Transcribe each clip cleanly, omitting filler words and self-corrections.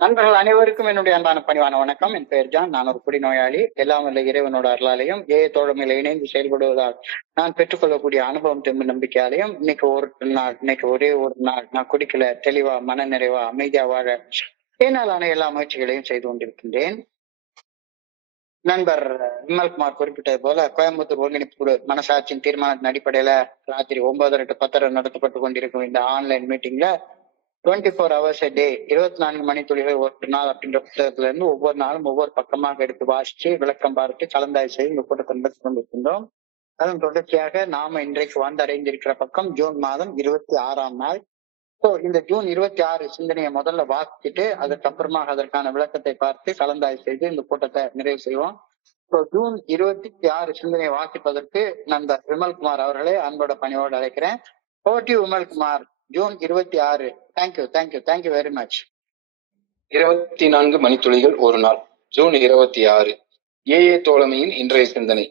நண்பர்கள் அனைவருக்கும் என்னுடைய அன்பான பணிவான வணக்கம். என் பெயர் ஜான். நான் ஒரு குடிநோயாளி. எல்லாம் வல்ல இறைவனோட அருளாலையும் தோழமையில இணைந்து செயல்படுவதால் நான் பெற்றுக்கொள்ளக்கூடிய அனுபவம் தெம்பு நம்பிக்கையாலையும் இன்னைக்கு ஒரே ஒரு நாள் நான் குடிக்கல, தெளிவா மன நிறைவா அமைதியா வாழ என்னாலான எல்லா முயற்சிகளையும் செய்து கொண்டிருக்கின்றேன். நண்பர் விமல்குமார் குறிப்பிட்டது போல கோயம்புத்தூர் ஒருங்கிணைப்பு குழு மனசாட்சியின் தீர்மானத்தின் அடிப்படையில ராத்திரி 9:30 to 10:30 நடத்தப்பட்டு கொண்டிருக்கும் இந்த ஆன்லைன் மீட்டிங்ல 24 hours a day 24 மணித்துளிகள் ஒரு நாள் அப்படின்ற புத்தகத்துல இருந்து ஒவ்வொரு நாளும் ஒவ்வொரு பக்கமாக எடுத்து வாசிச்சு விளக்கம் பார்த்து கலந்தாய்வு செய்து இந்த கூட்டத்தை நடத்தி கொண்டிருக்கின்றோம். அதன் தொடர்ச்சியாக நாம இன்றைக்கு வந்தடைந்திருக்கிற பக்கம் ஜூன் மாதம் 26ஆம் நாள். இந்த ஜூன் 26 சிந்தனையை முதல்ல வாசிச்சுட்டு அதுக்கப்புறமாக அதற்கான விளக்கத்தை பார்த்து கலந்தாய்வு செய்து இந்த கூட்டத்தை நிறைவு செய்வோம். ஜூன் 26 சிந்தனையை வாசிப்பதற்கு நண்பர் விமல்குமார் அவர்களை அன்போட பணியோடு அழைக்கிறேன். Vimal Kumar, June 26. Thank you very much. 24 மணித்துளிகள் ஒரு நாள். ஜூன் 26. ஏஏ தோழமையின் இன்றைய சிந்தனை.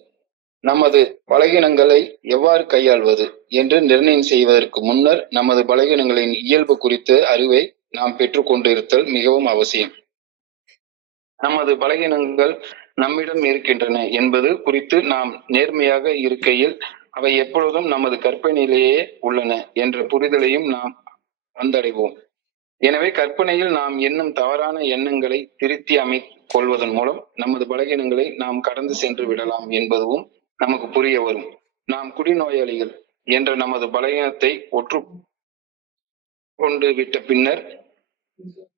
நமது பலகீனங்களை எவ்வாறு கையாள்வது என்று நிர்ணயம் செய்வதற்கு முன்னர் நமது பலகீனங்களின் இயல்பு குறித்த அறிவை நாம் பெற்றுக் கொண்டிருத்தல் மிகவும் அவசியம். நமது பலகீனங்கள் நம்மிடம் இருக்கின்றன என்பது குறித்து நாம் நேர்மையாக இருக்கையில் அவை எப்பொழுதும் நமது கற்பனையிலேயே உள்ளன என்ற புரிதலையும் நாம் வந்தடைவோம். எனவே கற்பனையில் நாம் எண்ணும் தவறான எண்ணங்களை திருத்தி கொள்வதன் மூலம் நமது பலகீனங்களை நாம் கடந்து சென்று விடலாம் என்பதும் நமக்கு புரிய வரும். நாம் குடிநோயாளிகள் என்ற நமது பலகீனத்தை ஒற்று கொண்டு விட்ட பின்னர்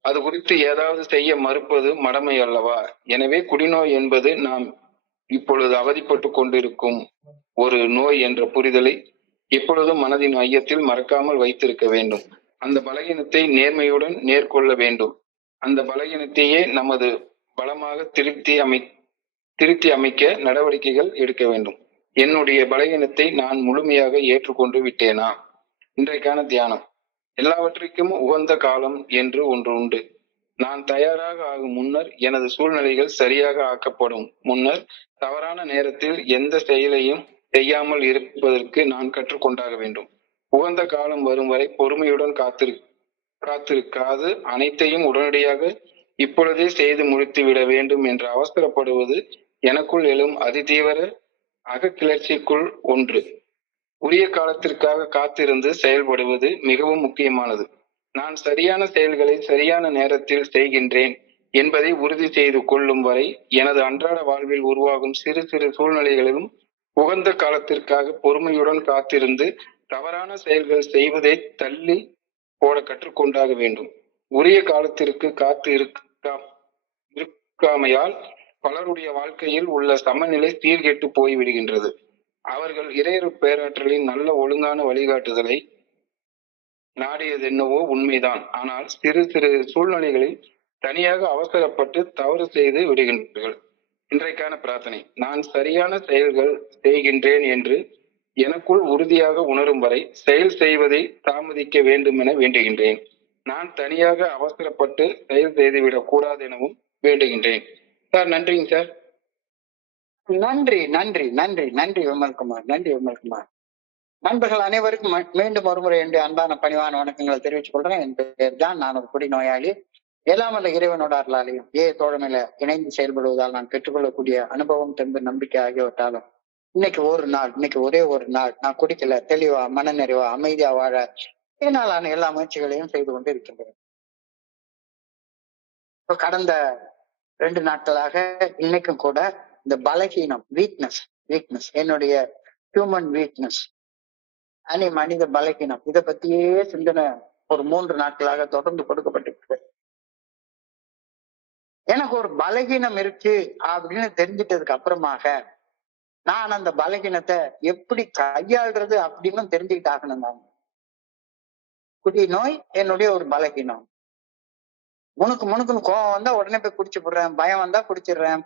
அது குறித்து ஏதாவது செய்ய மறுப்பது மடமை அல்லவா? எனவே குடிநோய் என்பது நாம் இப்பொழுது அவதிப்பட்டு கொண்டிருக்கும் ஒரு நோய் என்ற புரிதலை எப்பொழுதும் மனதின் மையத்தில் மறக்காமல் வைத்திருக்க வேண்டும். அந்த பலகீனத்தை நேர்மையுடன் நேர்கொள்ள வேண்டும். அந்த பலகீனத்தையே நமது பலமாக திருத்தி அமைக்க நடவடிக்கைகள் எடுக்க வேண்டும். என்னுடைய பலகீனத்தை நான் முழுமையாக ஏற்றுக்கொண்டு விட்டேனா? இன்றைக்கான தியானம். எல்லாவற்றிற்கும் உகந்த காலம் என்று ஒன்று உண்டு. நான் தயாராக ஆகும் முன்னர், எனது சூழ்நிலைகள் சரியாக ஆக்கப்படும் முன்னர், தவறான நேரத்தில் எந்த செயலையும் செய்யாமல் இருப்பதற்கு நான் கற்றுக்கொண்டாக வேண்டும். உகந்த காலம் வரும் வரை பொறுமையுடன் காத்திருக்காது அனைத்தையும் உடனடியாக இப்பொழுதே செய்து முடித்து விட வேண்டும் என்று அவசரப்படுவது எனக்குள் எழும் அதிதீவிர அகக்கிளர்ச்சிக்குள் ஒன்று. உரிய காலத்திற்காக காத்திருந்து செயல்படுவது மிகவும் முக்கியமானது. நான் சரியான செயல்களை சரியான நேரத்தில் செய்கின்றேன் என்பதை உறுதி செய்து கொள்ளும் வரை எனது அன்றாட வாழ்வில் உருவாகும் சிறு சிறு சூழ்நிலைகளிலும் உகந்த காலத்திற்காக பொறுமையுடன் காத்திருந்து தவறான செயல்கள் செய்வதை தள்ளி போட கற்றுக்கொண்டாக வேண்டும். உரிய காலத்திற்கு காத்து இருக்காமையால் பலருடைய வாழ்க்கையில் உள்ள சமநிலை சீர்கெட்டு போய்விடுகின்றது. அவர்கள் இறையரு பேராற்றலின் நல்ல ஒழுங்கான வழிகாட்டுதலை நாடியது என்னவோ உண்மைதான். ஆனால் சிறு சிறு சூழ்நிலைகளில் தனியாக அவசரப்பட்டு தவறு செய்து விடுகின்றார்கள். இன்றைக்கான பிரார்த்தனை. நான் சரியான செயல்கள் செய்கின்றேன் என்று எனக்குள் உறுதியாக உணரும் வரை செயல் செய்வதை தாமதிக்க வேண்டும் என வேண்டுகின்றேன். நான் தனியாக அவசரப்பட்டு செயல் செய்துவிடக் கூடாது எனவும் வேண்டுகின்றேன். சார், நன்றிங்க சார். நன்றி விமல்குமார். நண்பர்கள் அனைவருக்கும் மீண்டும் ஒருமுறை என்னுடைய அன்பான பணிவான வணக்கங்களை தெரிவித்துக் கொள்றேன். என் பெயர் ஜான். நான் ஒரு குடிநோயாளி. எல்லாம் வல்ல இறைவனோட அருளாலையும் தோழமையில இணைந்து செயல்படுவதால் நான் பெற்றுக்கொள்ளக்கூடிய அனுபவம் தெம்பு நம்பிக்கை ஆகியவற்றாலும் இன்னைக்கு ஒரே ஒரு நாள் நான் குடிக்கல, தெளிவா மன நிறைவா அமைதியா வாழ என்னாலான எல்லா முயற்சிகளையும் செய்து கொண்டு இருக்கின்றேன். கடந்த 2 நாட்களாக இன்னைக்கும் கூட இந்த பலகீனம், வீக்னஸ் என்னுடைய ஹியூமன் வீக்னஸ், மனித பலகீனம், இதை பத்தியே சிந்தனை ஒரு 3 நாட்களாக தொடர்ந்து கொடுக்கப்பட்டிருக்கு. எனக்கு ஒரு பலகீனம் இருக்கு அப்படின்னு தெரிஞ்சிட்டதுக்கு அப்புறமாக நான் அந்த பலகீனத்தை எப்படி கையாள்றது அப்படின்னு தெரிஞ்சுக்கிட்டு ஆகணும். நான் குடிநோய் என்னுடைய ஒரு பலகீனம். முணுக்குன்னு கோவம் வந்தா உடனே போய் குடிச்சு போடுறேன், பயம் வந்தா குடிச்சிடுறேன்,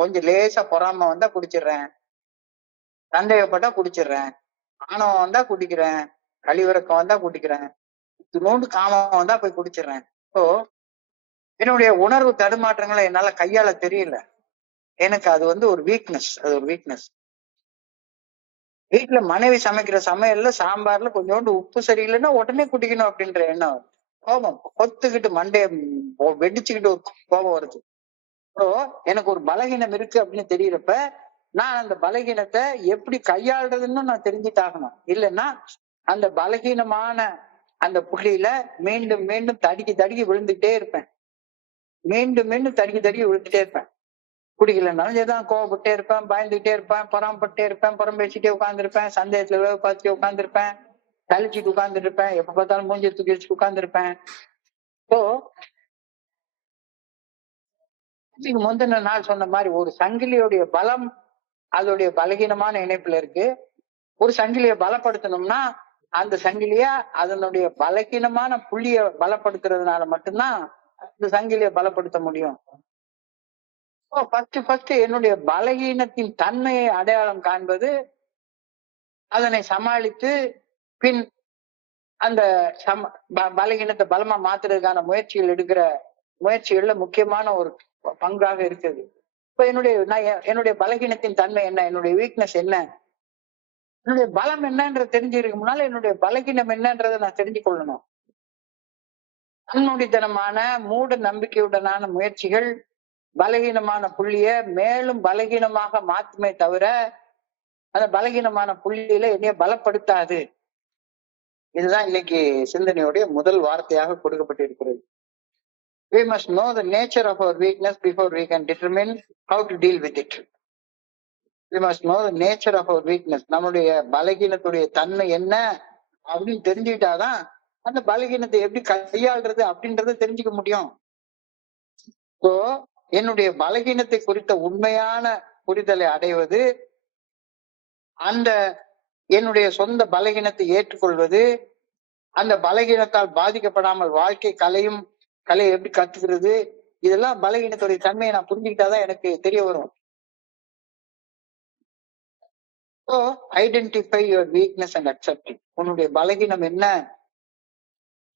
கொஞ்சம் லேசா பொறாம வந்தா குடிச்சிடுறேன், சந்தேகப்பட்டா குடிச்சிடுறேன், ஆணவம் வந்தா குடிக்கிறேன், கழிவிறக்கம் வந்தா குடிக்கிறேன், நோண்டு காமம் வந்தா போய் குடிச்சிடுறேன். என்னுடைய உணர்வு தடுமாற்றங்களை என்னால கையாள தெரியல. எனக்கு அது ஒரு வீக்னஸ். வீட்டுல மனைவி சமைக்கிற சமையல்ல சாம்பார்ல கொஞ்சோண்டு உப்பு சரியில்லைன்னா உடனே குடிக்கணும் அப்படின்ற எண்ணம். கோபம் கொத்துக்கிட்டு மண்டைய வெடிச்சுக்கிட்டு ஒரு கோபம் வருது. ஸோ எனக்கு ஒரு பலகீனம் இருக்கு அப்படின்னு தெரியறப்ப நான் அந்த பலகீனத்தை எப்படி கையாளுறதுன்னு நான் தெரிஞ்சுட்டாகணும். இல்லைன்னா அந்த பலகீனமான அந்த புள்ளியில மீண்டும் மீண்டும் தடுக்கி தடுக்கி விழுந்துட்டே இருப்பேன். மீண்டும் மீண்டும் தடுக்கி தடுக்கி விழுந்துட்டே இருப்பேன். குடிக்கலனாலும் சரிதான், கோவப்பட்டே இருப்பேன், பயந்துகிட்டே இருப்பேன், பொறாமப்பட்டே இருப்பேன், புறம் பேசிட்டே உட்காந்துருப்பேன், சந்தேகத்துல வேவு பார்த்துட்டே உட்காந்துருப்பேன், கழிச்சிட்டு உட்கார்ந்துட்டு இருப்பேன், எப்ப பார்த்தாலும் மூஞ்சி தூக்கி வச்சுட்டு உட்காந்துருப்பேன். ஸோ இதுக்கு முந்தின நாள் சொன்ன மாதிரி ஒரு சங்கிலியுடைய பலம் அதோடைய பலகீனமான இணைப்புல இருக்கு. ஒரு சங்கிலியை பலப்படுத்தணும்னா அந்த சங்கிலிய அதனுடைய பலகீனமான புள்ளிய பலப்படுத்துறதுனால மட்டும்தான் அந்த சங்கிலியை பலப்படுத்த முடியும். ஃபர்ஸ்ட் என்னுடைய பலகீனத்தின் தன்மையை அடையாளம் காண்பது, அதனை சமாளித்து பின் அந்த பலகீனத்தை பலமா மாத்துறதுக்கான முயற்சிகள் எடுக்கிற முயற்சிகள்ல முக்கியமான ஒரு பங்காக இருக்குது. இப்ப என்னுடைய பலகீனத்தின் தன்மை என்ன, என்னுடைய வீக்னஸ் என்ன, என்னுடைய பலம் என்னன்ற தெரிஞ்சிருக்கு முன்னால என்னுடைய பலகீனம் என்னன்றதை நான் தெரிஞ்சு கொள்ளணும். தன்னுடைத்தனமான மூட நம்பிக்கையுடனான முயற்சிகள் பலகீனமான புள்ளிய மேலும் பலகீனமாக மாத்துமே தவிர அந்த பலகீனமான புள்ளியில என்னைய பலப்படுத்தாது. இதுதான் இன்னைக்கு சிந்தனையுடைய முதல் வார்த்தையாக கொடுக்கப்பட்டிருக்கிறது. We must know the nature of our weakness before we can determine how to deal with it. We must know the nature of our weakness. நம்முடைய பலகீனத்துடைய தன்மை என்ன அப்படின்னு தெரிஞ்சுக்கிட்டாதான் அந்த பலகீனத்தை எப்படி கையாள்றது அப்படின்றத தெரிஞ்சுக்க முடியும். ஸோ என்னுடைய பலகீனத்தை குறித்த உண்மையான புரிதலை அடைவது, அந்த என்னுடைய சொந்த பலகீனத்தை ஏற்றுக்கொள்வது, அந்த பலகீனத்தால் பாதிக்கப்படாமல் வாழ்க்கை கலையை எப்படி கத்துக்கிறது, இதெல்லாம் பலகீனத்துடைய தன்மையை நான் புரிஞ்சுக்கிட்டாதான் எனக்கு தெரிய வரும். So identify your weakness and accept it. உன்னுடைய பலகீனம் என்ன?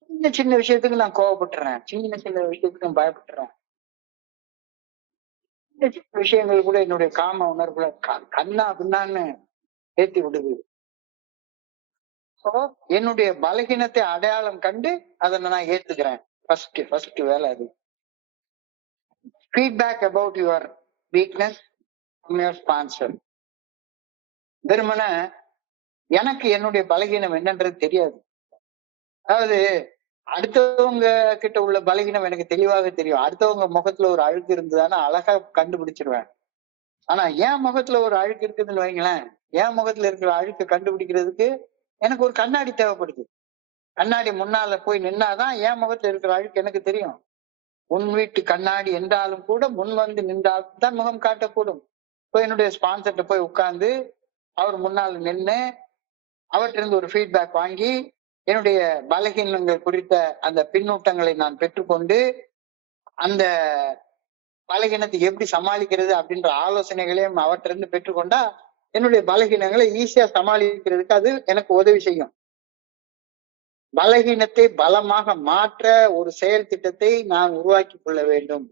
சின்ன சின்ன விஷயத்துக்கு நான் கோவப்பட்டுறேன், சின்ன சின்ன விஷயத்துக்கு நான் பயப்பட்டுறேன், சின்ன சின்ன விஷயங்கள் கூட என்னுடைய காம உணர்வுல கண்ணா பின்னான்னு ஏத்தி விடுது. ஸோ என்னுடைய பலகீனத்தை அடையாளம் கண்டு அதை நான் ஏத்துக்கிறேன். ஃபர்ஸ்ட் வேலை அது. Feedback about your weakness from your sponsor. வெறுமன எனக்கு என்னுடைய பலகீனம் என்னன்றது தெரியாது. அதாவது அடுத்தவங்க கிட்ட உள்ள பலகீனம் எனக்கு தெளிவாக தெரியும். அடுத்தவங்க முகத்துல ஒரு அழுக்கு இருந்ததுன்னா அழகா கண்டுபிடிச்சிருவேன். ஆனா என் முகத்துல ஒரு அழுக்கு இருக்குதுன்னு வைங்களேன், என் முகத்துல இருக்கிற அழுக்கு கண்டுபிடிக்கிறதுக்கு எனக்கு ஒரு கண்ணாடி தேவைப்படுது. கண்ணாடி முன்னால போய் நின்னாதான் என் முகத்துல இருக்கிற அழுக்கு எனக்கு தெரியும். உன் வீட்டு கண்ணாடி என்றாலும் கூட முன் வந்து நின்றால்தான் முகம் காட்டக்கூடும். இப்போ என்னுடைய ஸ்பான்சர்ட்ட போய் உட்கார்ந்து அவர் முன்னால் நின்று அவற்றிலிருந்து ஒரு ஃபீட்பேக் வாங்கி என்னுடைய பலகீனங்கள் குறித்த அந்த பின்னூட்டங்களை நான் பெற்றுக்கொண்டு அந்த பலகீனத்தை எப்படி சமாளிக்கிறது அப்படின்ற ஆலோசனைகளையும் அவற்றிலிருந்து பெற்றுக்கொண்டா என்னுடைய பலகீனங்களை ஈஸியா சமாளிக்கிறதுக்கு அது எனக்கு உதவி செய்யும். பலகீனத்தை பலமாக மாற்ற ஒரு செயல் திட்டத்தை நான் உருவாக்கி கொள்ள வேண்டும்.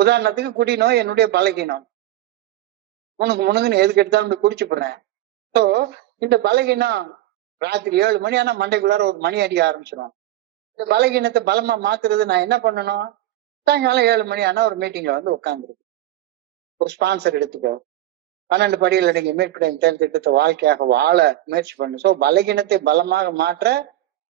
உதாரணத்துக்கு குடிநோய் என்னுடைய பலகீனம். முனுக்குன்னு எதுக்கு எடுத்தாலும் குடிச்சு போடுறேன். ஸோ இந்த பலகீனம் ராத்திரி 7 மணி ஆனா மண்டைக்குள்ளார ஒரு மணி அடிக்க ஆரம்பிச்சிடும். இந்த பலகீனத்தை பலமா மாத்துறது நான் என்ன பண்ணணும்? சாயங்காலம் 7 மணி ஆனா ஒரு மீட்டிங்ல வந்து உட்காந்துருக்கு. ஒரு ஸ்பான்சர் எடுத்துக்கோ, 12 படிகள் அடங்கிய மீட்புடைய செயல் திட்டத்தை வாழ்க்கையாக வாழ முயற்சி பண்ணு. ஸோ பலகீனத்தை பலமாக மாற்ற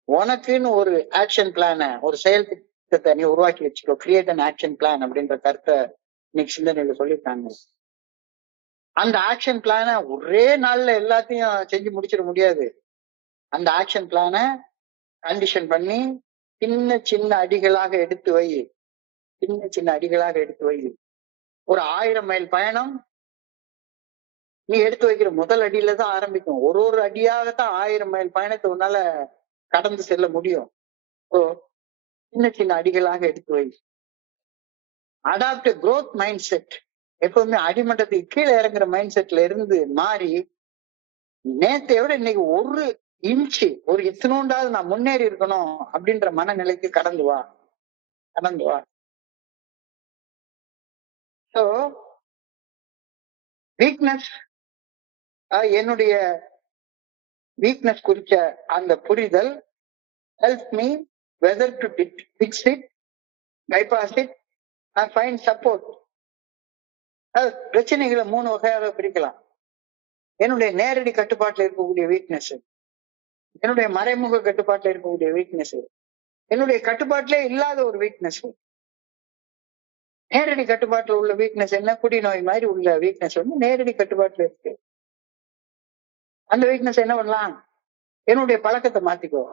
உனக்குன்னு ஒரு ஆக்ஷன் பிளான, ஒரு செயல் திட்டத்தை நீ உருவாக்கி வச்சுக்கோ. கிரியேட் அன் ஆக்ஷன் பிளான் அப்படின்ற கருத்தை இன்னைக்கு சிந்தனையில சொல்லியிருக்காங்க. அந்த ஆக்ஷன் பிளான ஒரே நாள்ல எல்லாத்தையும் செஞ்சு முடிச்சிட முடியாது. அந்த ஆக்ஷன் பிளான கண்டிஷன் பண்ணி சின்ன சின்ன அடிகளாக எடுத்து வை. சின்ன சின்ன அடிகளாக எடுத்து வை. ஒரு 1000 மைல் பயணம் நீ எடுத்து வைக்கிற முதல் அடியில தான் ஆரம்பிக்கும். ஒரு அடியாகத்தான் 1000 மைல் பயணத்தை உன்னால கடந்து செல்ல முடியும். சின்ன சின்ன அடிகளாக எடுத்து வை. Adapt growth mindset. எப்பவுமே அடிமட்டத்துக்கு கீழே இறங்குற மைண்ட் செட்ல இருந்து மாறி நேத்தை விட இன்னைக்கு ஒரு இன்ச்சு, ஒரு இத்தனோண்டாவது நான் முன்னேறி இருக்கணும் அப்படின்ற மனநிலைக்கு கடந்து வா. ஸோ வீக்னஸ், என்னுடைய வீக்னஸ் குறித்த அந்த புரிதல் helps me whether to fix it, bypass it, or find support. பிரச்சனைகளை 3 வகையாக பிரிக்கலாம். என்னுடைய நேரடி கட்டுப்பாட்டுல இருக்கக்கூடிய வீக்னஸ், என்னுடைய மறைமுக கட்டுப்பாட்டுல இருக்கக்கூடிய வீக்னஸ், என்னுடைய கட்டுப்பாட்டிலே இல்லாத ஒரு வீக்னஸ். நேரடி கட்டுப்பாட்டுல உள்ள வீக்னஸ் என்ன? குடிநோய் மாதிரி உள்ள வீக்னஸ் வந்து நேரடி கட்டுப்பாட்டுல இருக்கு. அந்த வீக்னஸ் என்ன பண்ணலாம்? என்னுடைய பழக்கத்தை மாத்திக்கோ,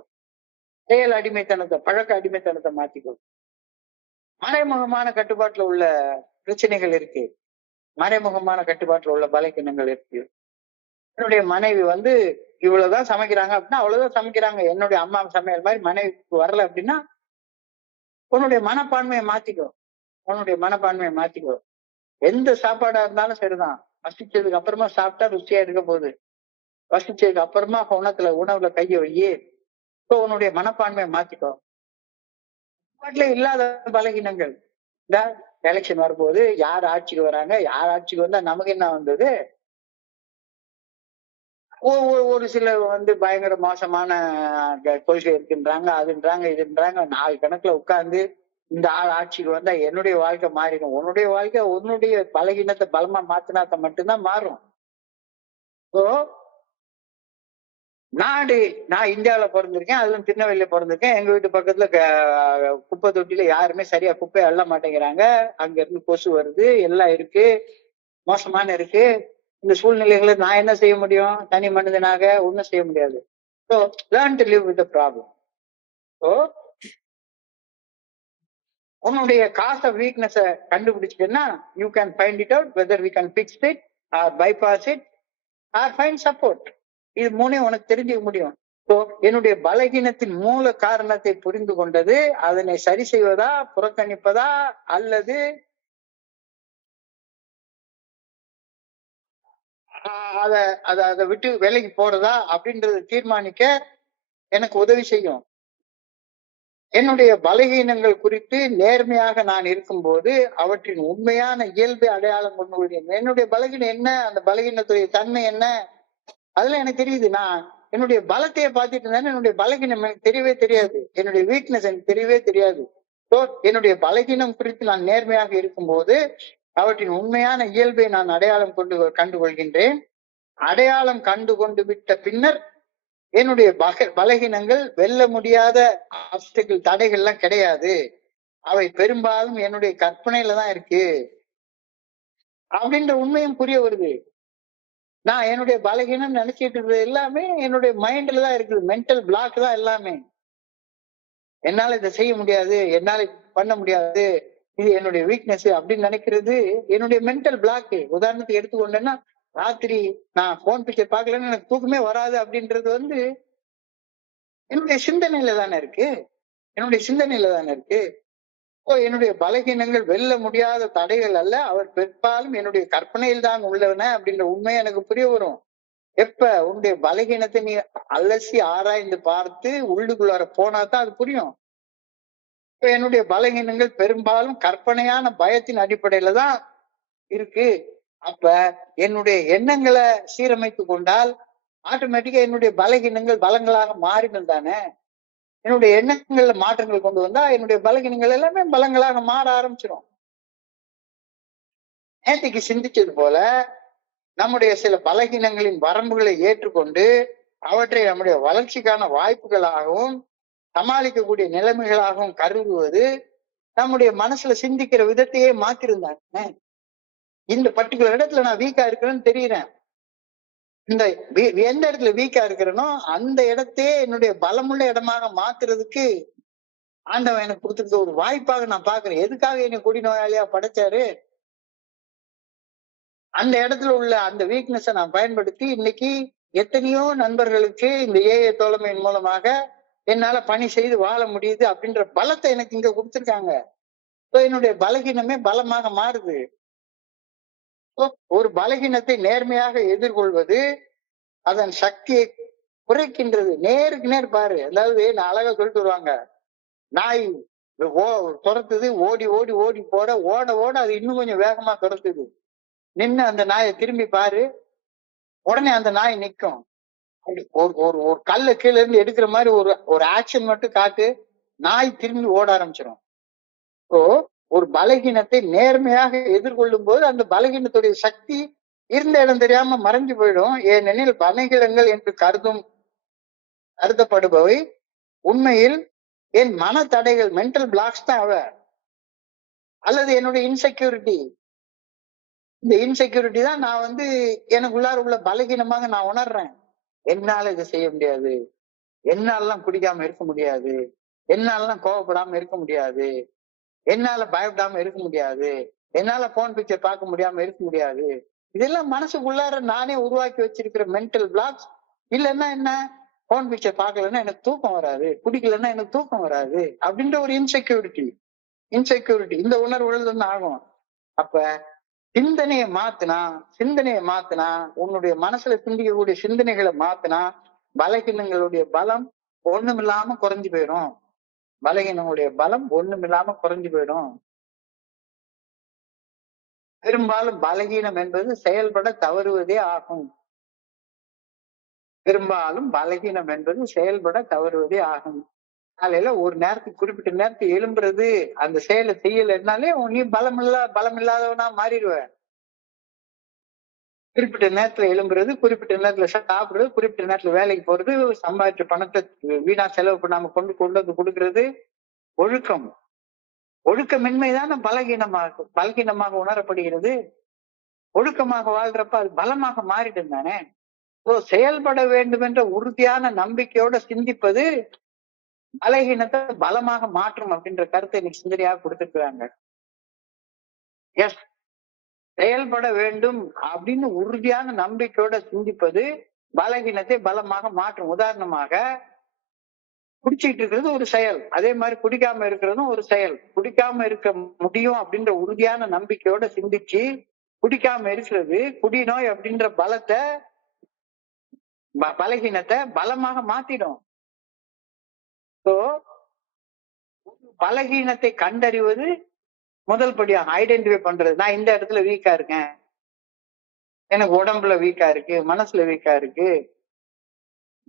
செயல் அடிமைத்தனத்தை, பழக்க அடிமைத்தனத்தை மாத்திக்கோ. மறைமுகமான கட்டுப்பாட்டுல உள்ள பிரச்சனைகள் இருக்கு, மறைமுகமான கட்டுப்பாட்டுல உள்ள பலகீனங்கள் இருக்கு. என்னுடைய மனைவி வந்து இவ்வளவுதான் சமைக்கிறாங்க அப்படின்னா அவ்வளவுதான் சமைக்கிறாங்க, என்னுடைய அம்மா சமையல் மாதிரி மனைவிக்கு வரல அப்படின்னா உன்னுடைய மனப்பான்மையை மாத்திக்கோ, உன்னுடைய மனப்பான்மையை மாத்திக்கோ. எந்த சாப்பாடா இருந்தாலும் சரிதான், வசிச்சதுக்கு அப்புறமா சாப்பிட்டா ருசியா இருக்க போகுது, வசிச்சதுக்கு அப்புறமா உணவுல கைய வையே. உன்னுடைய மனப்பான்மையை மாத்திக்கோ. பாட்டுல இல்லாத பலகீனங்கள், இந்த எலெக்ஷன் வரும்போது யார் ஆட்சிக்கு வராங்க, யார் ஆட்சிக்கு வந்தா நமக்கு என்ன வந்தது? ஒரு சிலர் வந்து பயங்கர மோசமான கொள்கை இருக்குன்றாங்க, அதுன்றாங்க, இதுன்றாங்க. நாள் கணக்குல உட்கார்ந்து இந்த ஆள் ஆட்சிக்கு வந்தா என்னுடைய வாழ்க்கை மாறிடும். உன்னுடைய வாழ்க்கை உன்னுடைய பலகீனத்தை பலமா மாத்தினாத்த மட்டும்தான் மாறும். நான் இந்தியாவில பிறந்திருக்கேன், அதுவும் திருநெல்வேலியில பிறந்திருக்கேன். எங்க வீட்டு பக்கத்துல குப்பை தொட்டில யாருமே சரியா குப்பை அள்ள மாட்டேங்கிறாங்க. அங்க இருந்து கொசு வருது, எல்லாம் இருக்கு, மோசமான இருக்கு. இந்த சூழ்நிலைகளை நான் என்ன செய்ய முடியும்? தனி மனிதனாக ஒன்னும் செய்ய முடியாது. So learn to live with the problem. So உன்னுடைய காச வீக்னஸ கண்டுபிடிச்சிட்டேன்னா you can find it out whether we can fix it or bypass it or find support. இது 3 உனக்கு தெரிஞ்சுக்க முடியும். ஸோ என்னுடைய பலகீனத்தின் மூல காரணத்தை புரிந்து கொண்டது, அதனை சரி செய்வதா, புறக்கணிப்பதா, அல்லது அதை விட்டு வேலைக்கு போறதா அப்படின்றத தீர்மானிக்க எனக்கு உதவி செய்யும். என்னுடைய பலகீனங்கள் குறித்து நேர்மையாக நான் இருக்கும்போது அவற்றின் உண்மையான இயல்பை அடையாளம் கொண்டு விடுவேன். என்னுடைய பலகீனம் என்ன, அந்த பலகீனத்துடைய தன்மை என்ன, அதெல்லாம் எனக்கு தெரியுது. நான் என்னுடைய பலத்தையே பார்த்துட்டு இருந்தேன், என்னுடைய பலகீனம் எனக்கு தெரியவே தெரியாது, என்னுடைய வீக்னஸ் எனக்கு தெரியவே தெரியாது. ஸோ என்னுடைய பலகீனம் குறித்து நான் நேர்மையாக இருக்கும்போது அவற்றின் உண்மையான இயல்பை நான் அடையாளம் கண்டுகொள்கின்றேன். அடையாளம் கண்டு கொண்டு விட்ட பின்னர் என்னுடைய பலகீனங்கள் வெல்ல முடியாத ஆப்ஸ்டிக்கிள், தடைகள்லாம் கிடையாது, அவை பெரும்பாலும் என்னுடைய கற்பனையில தான் இருக்கு அப்படின்ற உண்மையும் புரிய வருது. நான் என்னுடைய பலகீனம் நினைச்சிட்டு இருக்கிறது எல்லாமே என்னுடைய மைண்ட்ல தான் இருக்குது, மென்டல் பிளாக் தான் எல்லாமே. என்னால இதை செய்ய முடியாது, என்னால பண்ண முடியாது, இது என்னுடைய வீக்னஸ் அப்படின்னு நினைக்கிறது என்னுடைய மென்டல் பிளாக். உதாரணத்துக்கு எடுத்துக்கொண்டேன்னா, ராத்திரி நான் போன் பிக்சர் பார்க்கலன்னு எனக்கு தூக்கமே வராது அப்படின்றது வந்து என்னுடைய சிந்தனையில தானே இருக்கு, என்னுடைய சிந்தனையில தானே இருக்கு. என்னுடைய பலகீனங்கள் வெல்ல முடியாத தடைகள் அல்ல, அவர் பெரும்பாலும் என்னுடைய கற்பனையில் தான் உள்ளன அப்படின்ற உண்மை எனக்கு புரிய வரும். எப்ப உன்னுடைய பலகீனத்தை நீ அலசி ஆராய்ந்து பார்த்து உள்ளுக்குள்ளார போனா தான் அது புரியும். இப்ப என்னுடைய பலகீனங்கள் பெரும்பாலும் கற்பனையான பயத்தின் அடிப்படையில தான் இருக்கு. அப்ப என்னுடைய எண்ணங்களை சீரமைத்து கொண்டால் ஆட்டோமேட்டிக்கா என்னுடைய பலகீனங்கள் பலங்களாக மாறிடும் தானே. என்னுடைய எண்ணங்கள்ல மாற்றங்கள் கொண்டு வந்தா என்னுடைய பலகீனங்கள் எல்லாமே பலங்களாக மாற ஆரம்பிச்சிடும். நேற்றுக்கு சிந்திச்சது போல நம்முடைய சில பலகீனங்களின் வரம்புகளை ஏற்றுக்கொண்டு அவற்றை நம்முடைய வளர்ச்சிக்கான வாய்ப்புகளாகவும் சமாளிக்கக்கூடிய நிலைமைகளாகவும் கருதுவது நம்முடைய மனசுல சிந்திக்கிற விதத்தையே மாத்திருந்தாங்க. இந்த பர்டிகுலர் இடத்துல நான் வீக்கா இருக்கிறேன்னு தெரியுறேன், இந்த எந்த இடத்துல வீக்கா இருக்கிறேனோ அந்த இடத்தையே என்னுடைய பலமுள்ள இடமாக மாத்துறதுக்கு ஆண்டவன் எனக்கு கொடுத்துருக்க ஒரு வாய்ப்பாக நான் பாக்குறேன். எதுக்காக என்னை குடி நோயாளியா படைச்சாரு? அந்த இடத்துல உள்ள அந்த வீக்னஸ நான் பயன்படுத்தி இன்னைக்கு எத்தனையோ நண்பர்களுக்கு இந்த ஏஏ தோழமையின் மூலமாக என்னால பணி செய்து வாழ முடியுது அப்படின்ற பலத்தை எனக்கு இங்க கொடுத்துருக்காங்க. என்னுடைய பலகீனமே பலமாக மாறுது. ஒரு பலகீனத்தை நேர்மையாக எதிர்கொள்வது அதன் சக்தியை குறைக்கின்றது. நேருக்கு நேர் பாரு. அதாவது நான் அழகா சொல்லிட்டு வருவாங்க, நாய் துரத்துது, ஓடி ஓடி ஓடி போட ஓட ஓட அது இன்னும் கொஞ்சம் வேகமா துரத்துது. நின்று அந்த நாயை திரும்பி பாரு, உடனே அந்த நாய் நிற்கும். ஒரு ஒரு ஒரு கல்ல கீழ இருந்து எடுக்கிற மாதிரி ஒரு ஒரு ஆக்ஷன் மட்டும் காட்டு, நாய் திரும்பி ஓட ஆரம்பிச்சிடும். இப்போ ஒரு பலகீனத்தை நேர்மையாக எதிர்கொள்ளும் போது அந்த பலகீனத்துடைய சக்தி இருந்த இடம் தெரியாம மறைஞ்சு போயிடும். ஏனெனில் பலகீனங்கள் என்று கருதப்படுபவை உண்மையில் என் மன தடைகள், மென்டல் பிளாக்ஸ் தான் அவ, அல்லது என்னுடைய இன்செக்யூரிட்டி. இந்த இன்செக்யூரிட்டி தான் நான் எனக்குள்ளார உள்ள பலகீனமாக நான் உணர்றேன். என்னால இதை செய்ய முடியாது, என்னாலலாம் குடிக்காம இருக்க முடியாது, என்னாலலாம் கோவப்படாம இருக்க முடியாது, என்னால பயப்படாம இருக்க முடியாது, என்னால போன் பிக்சர் பார்க்க முடியாம இருக்க முடியாது. இதெல்லாம் மனசுக்குள்ளார நானே உருவாக்கி வச்சிருக்கிற மென்டல் பிளாக்ஸ். இல்லைன்னா என்ன, போன் பிக்சர் பார்க்கலன்னா எனக்கு தூக்கம் வராது, குடிக்கலன்னா எனக்கு தூக்கம் வராது அப்படின்ற ஒரு இன்செக்யூரிட்டி இந்த உணர்வுகள் தான் ஆகும். அப்ப சிந்தனையை மாத்தினா உன்னுடைய மனசுல சிந்திக்கக்கூடிய சிந்தனைகளை மாத்தினா பலகீனங்களுடைய பலம் ஒண்ணுமில்லாம குறைஞ்சு போயிடும். பெரும்பாலும் பலகீனம் என்பது செயல்பட தவறுவதே ஆகும். காலையில ஒரு நேரத்துக்கு குறிப்பிட்ட நேரத்துக்கு எழும்புறது, அந்த செயலை செய்யலைன்னாலே நீ பலம் இல்லாதவனா மாறிடுவ. குறிப்பிட்ட நேரத்துல எழும்புறது, குறிப்பிட்ட நேரத்துல சாப்பிடுறது, குறிப்பிட்ட நேரத்துல வேலைக்கு போறது, சம்பாதிச்ச பணத்தை வீணா செலவு பண்ணாம கொண்டு வந்து கொடுக்கறது ஒழுக்கமின்மைதான பலகீனமாக உணரப்படுகிறது. ஒழுக்கமாக வாழ்றப்ப அது பலமாக மாறிடும் தானே. செயல்பட வேண்டும் என்ற உறுதியான நம்பிக்கையோட சிந்திப்பது பலகீனத்தை பலமாக மாற்றும் அப்படின்ற கருத்தை இன்னைக்கு சிந்தனையாக கொடுத்திருக்கிறாங்க. எஸ், செயல்பட வேண்டும் அப்படின்னு உறுதியான நம்பிக்கையோட சிந்திப்பது பலகீனத்தை பலமாக மாற்றும். உதாரணமாக, குடிச்சிட்டு இருக்கிறது ஒரு செயல், அதே மாதிரி குடிக்காம இருக்கிறதும் ஒரு செயல். குடிக்காம இருக்க முடியும் அப்படின்ற உறுதியான நம்பிக்கையோட சிந்திச்சு குடிக்காம இருக்கிறது குடிநோய் அப்படின்ற பலகீனத்தை பலமாக மாத்திடும். பலகீனத்தை கண்டறிவது முதல் படியாக ஐடென்டிஃபை பண்றது. நான் இந்த இடத்துல வீக்கா இருக்கேன், எனக்கு உடம்புல வீக்கா இருக்கு, மனசுல வீக்கா இருக்கு,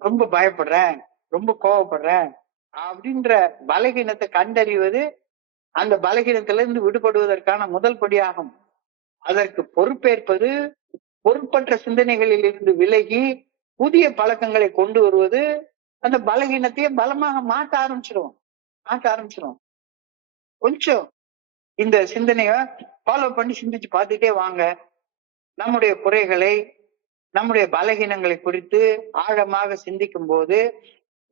ரொம்ப பயப்படுறேன், ரொம்ப கோவப்படுறேன் அப்படின்ற பலகீனத்தை கண்டறிவது அந்த பலகீனத்தில இருந்து விடுபடுவதற்கான முதல் படியாகும். அதற்கு பொறுப்பேற்பது, பொறுப்பற்ற சிந்தனைகளில் இருந்து விலகி புதிய பழக்கங்களை கொண்டு வருவது அந்த பலகீனத்தையே பலமாக மாற்ற ஆரம்பிச்சிடும். கொஞ்சம் இந்த சிந்தனைய ஃபாலோ பண்ணி சிந்திச்சு பார்த்துட்டே வாங்க. நம்முடைய குறைகளை, நம்முடைய பலகீனங்களை குறித்து ஆழமாக சிந்திக்கும் போது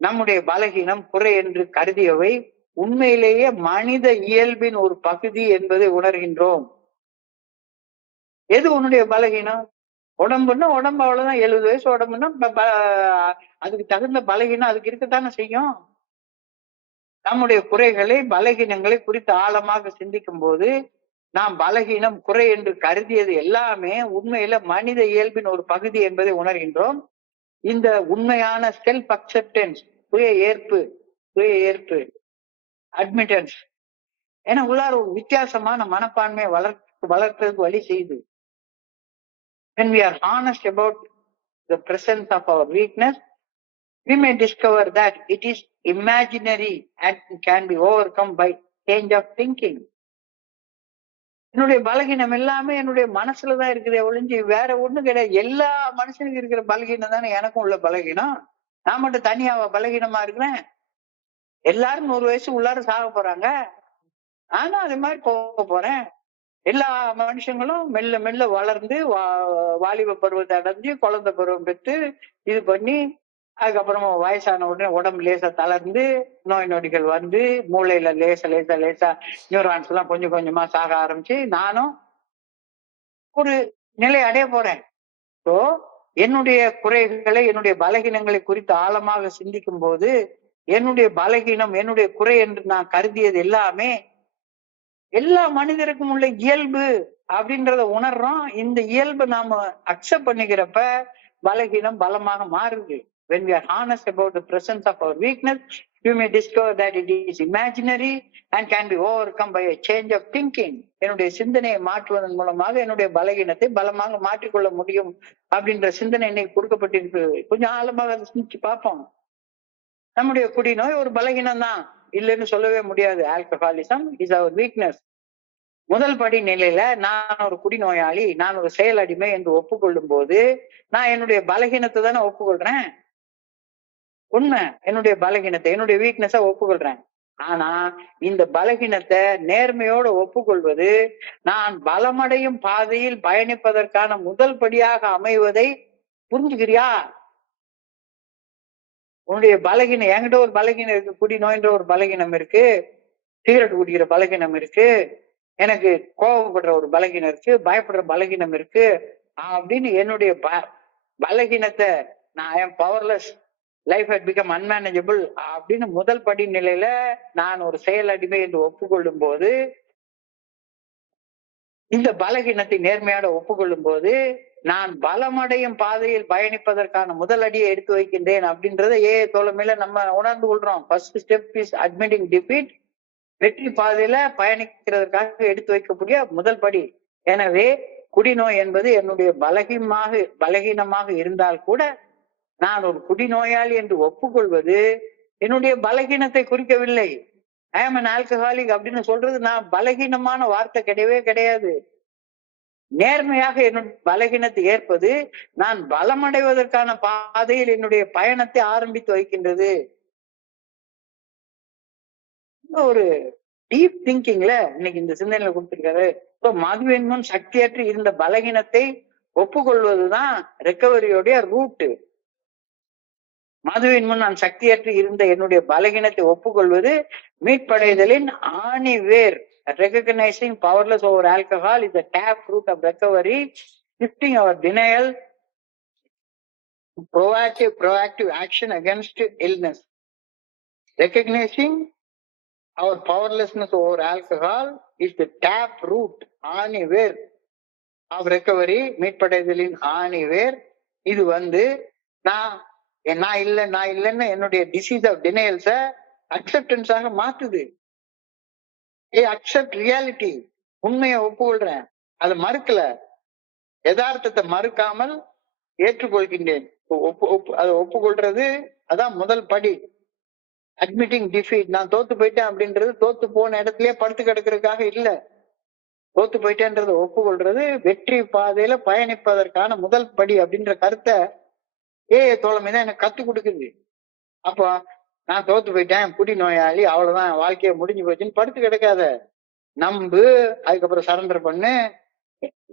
நம்முடைய பலகீனம், குறை என்று கருதியவை உண்மையிலேயே மனித இயல்பின் ஒரு பகுதி என்பதை உணர்கின்றோம். எது உன்னுடைய பலகீனம்? உடம்புன்னா உடம்பு அவ்வளவுதான். 70 வயசு உடம்புன்னா அதுக்கு தகுந்த பலகீனம் அதுக்கு இருக்கத்தானே செய்யும். நம்முடைய குறைகளை, பலகீனங்களை குறித்து ஆழமாக சிந்திக்கும் போது நாம் பலகீனம், குறை என்று கருதியது எல்லாமே உண்மையில மனித இயல்பின் ஒரு பகுதி என்பதை உணர்கின்றோம். இந்த உண்மையான செல்ஃப் அக்செப்டன்ஸ், சுய ஏற்பு அட்மிட்டன்ஸ் ஏன்னா உள்ளார ஒரு வித்தியாசமான மனப்பான்மையை வளர்க்கிறதுக்கு வழி செய்யுது. When we are honest about the presence of our weakness, we may discover that it is imaginary and can be overcome by change of thinking. என்னுடைய பலகீனம் எல்லாமே என்னுடைய மனசுலதான் இருக்குது ஒழிஞ்சு வேற ஒண்ணும் கிடையாது. எல்லா மனுஷனுக்கு இருக்கிற பலகீனம் தானே எனக்கும் உள்ள பலகீனம். நான் மட்டும் தனியாவா பலகீனமா இருக்கிறேன்? எல்லாரும் 100 வயசு உள்ளார சாக போறாங்க, நானும் அது மாதிரி போக போறேன். எல்லா மனுஷங்களும் மெல்ல மெல்ல வளர்ந்து வாலிப பருவத்தை அடைஞ்சு குழந்தை பருவம் பெற்று இது பண்ணி அதுக்கப்புறமா வயசான உடனே உடம்பு லேசா தளர்ந்து நோய் நொடிகள் வந்து மூளையில லேசா நியூரான்ஸ் எல்லாம் கொஞ்சம் கொஞ்சமா சாக ஆரம்பிச்சு நானும் ஒரு நிலை அடைய போறேன். ஸோ என்னுடைய குறைகளை, என்னுடைய பலகீனங்களை குறித்து ஆழமாக சிந்திக்கும் போது என்னுடைய பலகீனம், என்னுடைய குறை என்று நான் கருதியது எல்லாமே எல்லா மனிதருக்கும் உள்ள இயல்பு அப்படின்றத உணர்றோம். இந்த இயல்பு நாம அக்செப்ட் பண்ணிக்கிறப்ப பலகீனம் பலமாக மாறுது. When we are honest about the presence of our weakness, You may discover that it is imaginary and can be overcome by a change of thinking. என்னுடைய சிந்தனையை மாற்றுவதன் மூலமாக என்னுடைய பலகீனத்தை பலமாக மாற்றிக்கொள்ள முடியும் அப்படின்ற சிந்தனை இன்னைக்கு கொடுக்கப்பட்டிருக்கு. கொஞ்சம் ஆழமாக அதை சிந்திச்சு பார்ப்போம். நம்முடைய குடிநோய் ஒரு பலகீனம் தான், இல்லைன்னு சொல்லவே முடியாது. Alcoholism is our weakness. முதல் படி நிலையில நான் ஒரு குடிநோயாளி, நான் ஒரு செயல் அடிமை என்று ஒப்புக்கொள்ளும் போது நான் என்னுடைய பலகீனத்தை தானே ஒப்புக்கொள்றேன். உண்மை, என்னுடைய பலகீனத்தை என்னுடைய வீக்னஸா ஒப்புக்கொள்றேன். ஆனா இந்த பலகீனத்தை நேர்மையோட ஒப்புக்கொள்வது நான் பலமடையும் பாதையில் பயணிப்பதற்கான முதல் படியாக அமைவதை புரிஞ்சுக்கிறியா? உன்னுடைய பலகீனம், என்கிட்ட ஒரு பலகீனம் இருக்கு, குடிநோய்ன்ற ஒரு பலகீனம் இருக்கு, சிகரெட் குடிக்கிற பலகீனம் இருக்கு, எனக்கு கோபப்படுற ஒரு பலகீனம் இருக்கு, பயப்படுற பலகீனம் இருக்கு அப்படின்னு என்னுடைய பலகீனத்தை நான் I am powerless, life had become unmanageable அப்படின்னு முதல் படி நிலையில நான் ஒரு செயல் அடிமை என்று ஒப்புக்கொள்ளும் போது, இந்த பலகீனத்தை நேர்மையோட ஒப்புக்கொள்ளும் போது நான் பலமடையும் பாதையில் பயணிப்பதற்கான முதல் அடியை எடுத்து வைக்கின்றேன் அப்படின்றத தோழமையில நம்ம உணர்ந்து கொள்றோம். First step is admitting defeat. வெற்றி பாதையில பயணிக்கிறதுக்காக எடுத்து வைக்கக்கூடிய முதல் படி. எனவே குடிநோய் என்பது என்னுடைய பலகீனமாக இருந்தால் கூட நான் ஒரு குடிநோயாளி என்று ஒப்புக்கொள்வது என்னுடைய பலகீனத்தை குறிக்கவில்லை. ஐ ஆம் an alcoholic அப்படின்னு சொல்றது நான் பலகீனமான வார்த்தை கிடையவே கிடையாது. நேர்மையாக என்னுடைய பலகீனத்தை ஏற்பது நான் பலமடைவதற்கான பாதையில் என்னுடைய பயணத்தை ஆரம்பித்து வைக்கின்றது. ஒரு டீப் திங்கிங்ல இன்னைக்கு இந்த சிந்தனையில கொடுத்திருக்காரு. மதுவின் முன் சக்தியற்று இருந்த பலகீனத்தை ஒப்புக்கொள்வதுதான் ரெக்கவரியோடைய ரூட். மதுவின் முன் நான் சக்தியற்று இருந்த என்னுடைய பலகீனத்தை ஒப்புக்கொள்வது மீட்படைதலின் ஆணி வேர். Recognizing powerless over alcohol is the tap root of recovery, shifting our denial, proactive action against illness. Recognizing our powerlessness over alcohol is the tap root, ஆணி வேர் of recovery, மீட்படைதலின் ஆணி வேர். இது நான் இல்லைன்னு என்னுடைய டிசீஸ் ஆஃப் டினையல்ஸ அக்செப்டன்ஸாக மாத்துது. அக்செப்ட் ரியாலிட்டி, உண்மையை ஒப்புக்கொள்றேன், அதை மறுக்கல, யதார்த்தத்தை மறுக்காமல் ஏற்றுக்கொள்கின்றேன். அதை ஒப்புக்கொள்றது அதான் முதல் படி. Admitting defeat. நான் தோத்து போயிட்டேன் அப்படின்றது தோத்து போன இடத்துலயே படுத்து கிடக்கிறதுக்காக இல்ல. தோத்து போயிட்டேன்றதை ஒப்புக்கொள்றது வெற்றி பாதையில பயணிப்பதற்கான முதல் படி அப்படின்ற கருத்தை தோழமைதான் எனக்கு கத்து கொடுக்குது. அப்போ நான் தோத்து போயிட்டேன், குடி நோயாளி, அவ்வளவுதான், வாழ்க்கைய முடிஞ்சு போச்சுன்னு படுத்து கிடக்காத. நம்பு, அதுக்கப்புறம் சரண்டர் பண்ணு,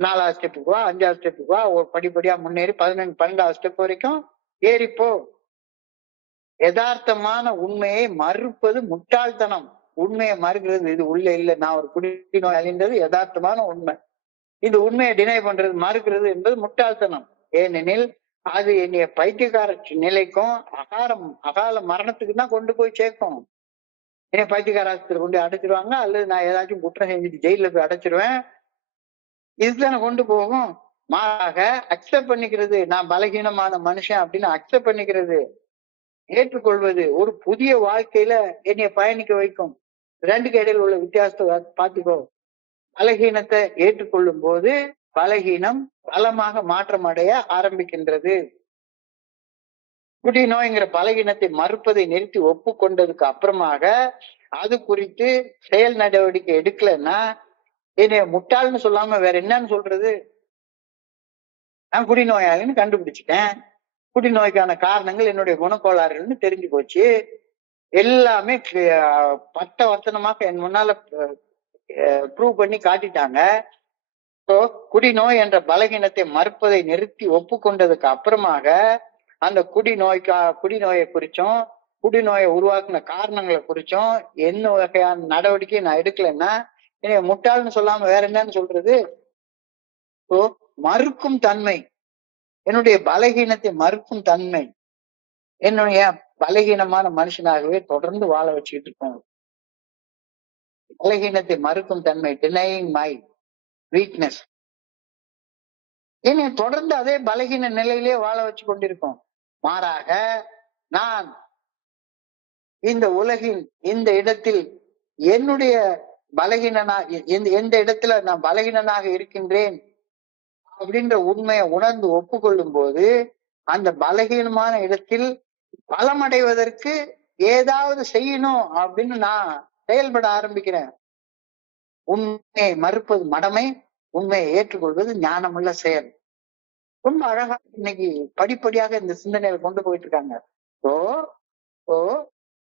4வது ஸ்டெப்புக்கு வா, 5வது ஸ்டெப்புக்கு வா, ஒரு படிப்படியா முன்னேறி 12வது ஸ்டெப் வரைக்கும் ஏறிப்போ. யதார்த்தமான உண்மையை மறுப்பது முட்டாள்தனம். உண்மையை மறுக்கிறது, இது உள்ள இல்ல, நான் ஒரு குடி நோயாளின்றது யதார்த்தமான உண்மை. இது உண்மையை டினை பண்றது, மறுக்கிறது என்பது முட்டாள்தனம். ஏனெனில் அது என்னைய பைத்தியக்கார நிலைக்கும் அகால மரணத்துக்கு தான் கொண்டு போய் சேர்க்கும். என்னைய பைத்தியக்கார ஆஸ்பத்திரி கொண்டு அடைச்சிருவாங்க, அல்லது நான் ஏதாச்சும் குற்றம் செஞ்சுட்டு ஜெயில போய் அடைச்சிருவேன். இதுதானே கொண்டு போகும். மாறாக அக்செப்ட் பண்ணிக்கிறது, நான் பலகீனமான மனுஷன் அப்படின்னு அக்செப்ட் பண்ணிக்கிறது, ஏற்றுக்கொள்வது ஒரு புதிய வாழ்க்கையில என்னைய பயணிக்க வைக்கும். ரெண்டுக்கு இடையில உள்ள வித்தியாசத்தை பார்த்துக்கோ. பலகீனத்தை ஏற்றுக்கொள்ளும் போது பலகீனம் பலமாக மாற்றம் அடைய ஆரம்பிக்கின்றது. குடிநோய்ங்கிற பலகீனத்தை மறுப்பதை நிறுத்தி ஒப்புக்கொண்டதுக்கு அப்புறமாக அது குறித்து செயல் நடவடிக்கை எடுக்கலன்னா என்னைய முட்டாள்னு சொல்லாம வேற என்னன்னு சொல்றது? நான் குடிநோயாளின்னு கண்டுபிடிச்சிட்டேன், குடிநோய்க்கான காரணங்கள் என்னுடைய குணக்கோளாறுகள்னு தெரிஞ்சு போச்சு, எல்லாமே பட்ட வர்த்தனமாக என் முன்னால ப்ரூவ் பண்ணி காட்டிட்டாங்க. குடிநோய் என்ற பலகீனத்தை மறுப்பதை நிறுத்தி ஒப்புக்கொண்டதுக்கு அப்புறமாக அந்த குடிநோயை குறிச்சும் குடிநோயை உருவாக்குன காரணங்களை குறிச்சும் என்ன வகையான நடவடிக்கை நான் எடுக்கலைன்னா என்னைய முட்டாள்னு சொல்லாம வேற என்னன்னு சொல்றது? மறுக்கும் தன்மை, என்னுடைய பலகீனத்தை மறுக்கும் தன்மை என்னுடைய பலகீனமான மனுஷனாகவே தொடர்ந்து வாழ வச்சுக்கிட்டு இருக்கோம். பலகீனத்தை மறுக்கும் தன்மை, டினையிங் மை வீக்னஸ், என்னை தொடர்ந்து அதே பலகீன நிலையிலே வாழ வச்சு கொண்டிருக்கோம். மாறாக நான் இந்த உலகின் இந்த இடத்தில் என்னுடைய எந்த இடத்துல நான் பலகீனனாக இருக்கின்றேன் அப்படின்ற உண்மையை உணர்ந்து ஒப்புக்கொள்ளும் போது அந்த பலகீனமான இடத்தில் பலமடைவதற்கு ஏதாவது செய்யணும் அப்படின்னு நான் செயல்பட ஆரம்பிக்கிறேன். உண்மையை மறுப்பது மடமை, உண்மையை ஏற்றுக்கொள்வது ஞானமுள்ள செயல். ரொம்ப அழகா இன்னைக்கு படிப்படியாக இந்த சிந்தனையில கொண்டு போயிட்டு இருக்காங்க. So, so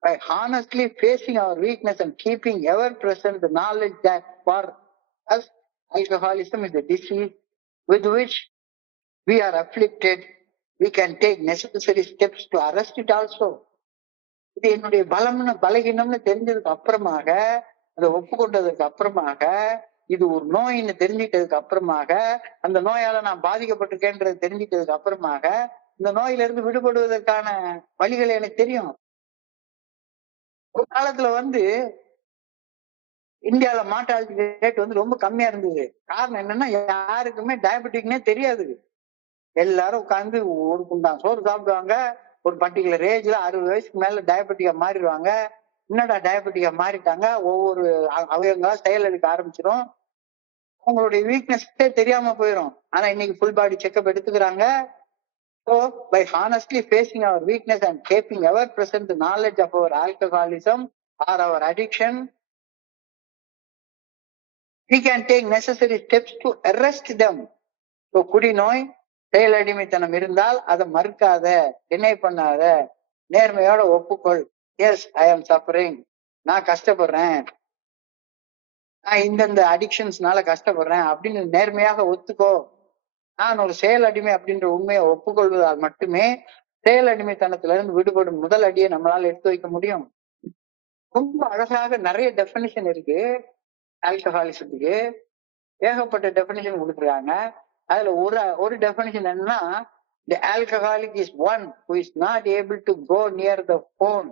by honestly facing our weakness and keeping ever present the knowledge that for us alcoholism is a disease with which we are afflicted, we can take necessary steps to arrest it also. இது என்னுடைய பலகீனம்னு தெரிஞ்சதுக்கு அப்புறமாக, அதை ஒப்புக்கொண்டதுக்கு அப்புறமாக, இது ஒரு நோயின்னு தெரிஞ்சிட்டதுக்கு அப்புறமாக, அந்த நோயால நான் பாதிக்கப்பட்டிருக்கேன்றது தெரிஞ்சிட்டதுக்கு அப்புறமாக, இந்த நோயில இருந்து விடுபடுவதற்கான வழிகள் எனக்கு தெரியும். ஒரு காலத்துல இந்தியாவில மார்டாலிட்டி ரேட் ரொம்ப கம்மியா இருந்தது. காரணம் என்னன்னா, யாருக்குமே டயபெட்டிக்னே தெரியாது. எல்லாரும் உட்கார்ந்து ஒரு குண்டான் சோறு சாப்பிடுவாங்க. ஒரு பர்டிகுலர் ஏஜ்ல 60 வயசுக்கு மேல டயபெட்டிக்கா மாறிடுவாங்க. என்னடா டயபெட்டிக்கா மாறிட்டாங்க, ஒவ்வொரு அவயவங்களா செயல் எடுக்க ஆரம்பிச்சிடும். அவங்களுடைய வீக்னஸ்டே தெரியாம போயிடும். ஆனா இன்னைக்கு ஃபுல் பாடி செக்அப் எடுத்துக்கிறாங்க. So by honestly facing our weakness and keeping ever present the knowledge of our alcoholism or our addiction, we can take necessary steps to arrest them. So குடிநோய், செயலடிமைத்தனம் இருந்தால் அதை மறுக்காத, டினை பண்ணாத, நேர்மையோட ஒப்புக்கொள். S, ஐ ஆம் suffering, நான் கஷ்டப்படுறேன், நான் இந்தந்த அடிக்ஷன்ஸ்னால கஷ்டப்படுறேன் அப்படின்னு நேர்மையாக ஒத்துக்கோ. நான் ஒரு செயல் அடிமை அப்படின்ற உண்மையை ஒப்புக்கொள்வதால் மட்டுமே செயல் அடிமைத்தனத்துல இருந்து விடுபடும் முதல் அடியை நம்மளால எடுத்து வைக்க முடியும். ரொம்ப அழகாக நிறைய டெபினிஷன் இருக்கு ஆல்கஹாலிசத்துக்கு. ஏகப்பட்ட டெபினிஷன் கொடுத்துருக்காங்க. அதுல ஒரு டெபினிஷன் என்னன்னா, the alcoholic is one who is not able to go near the phone,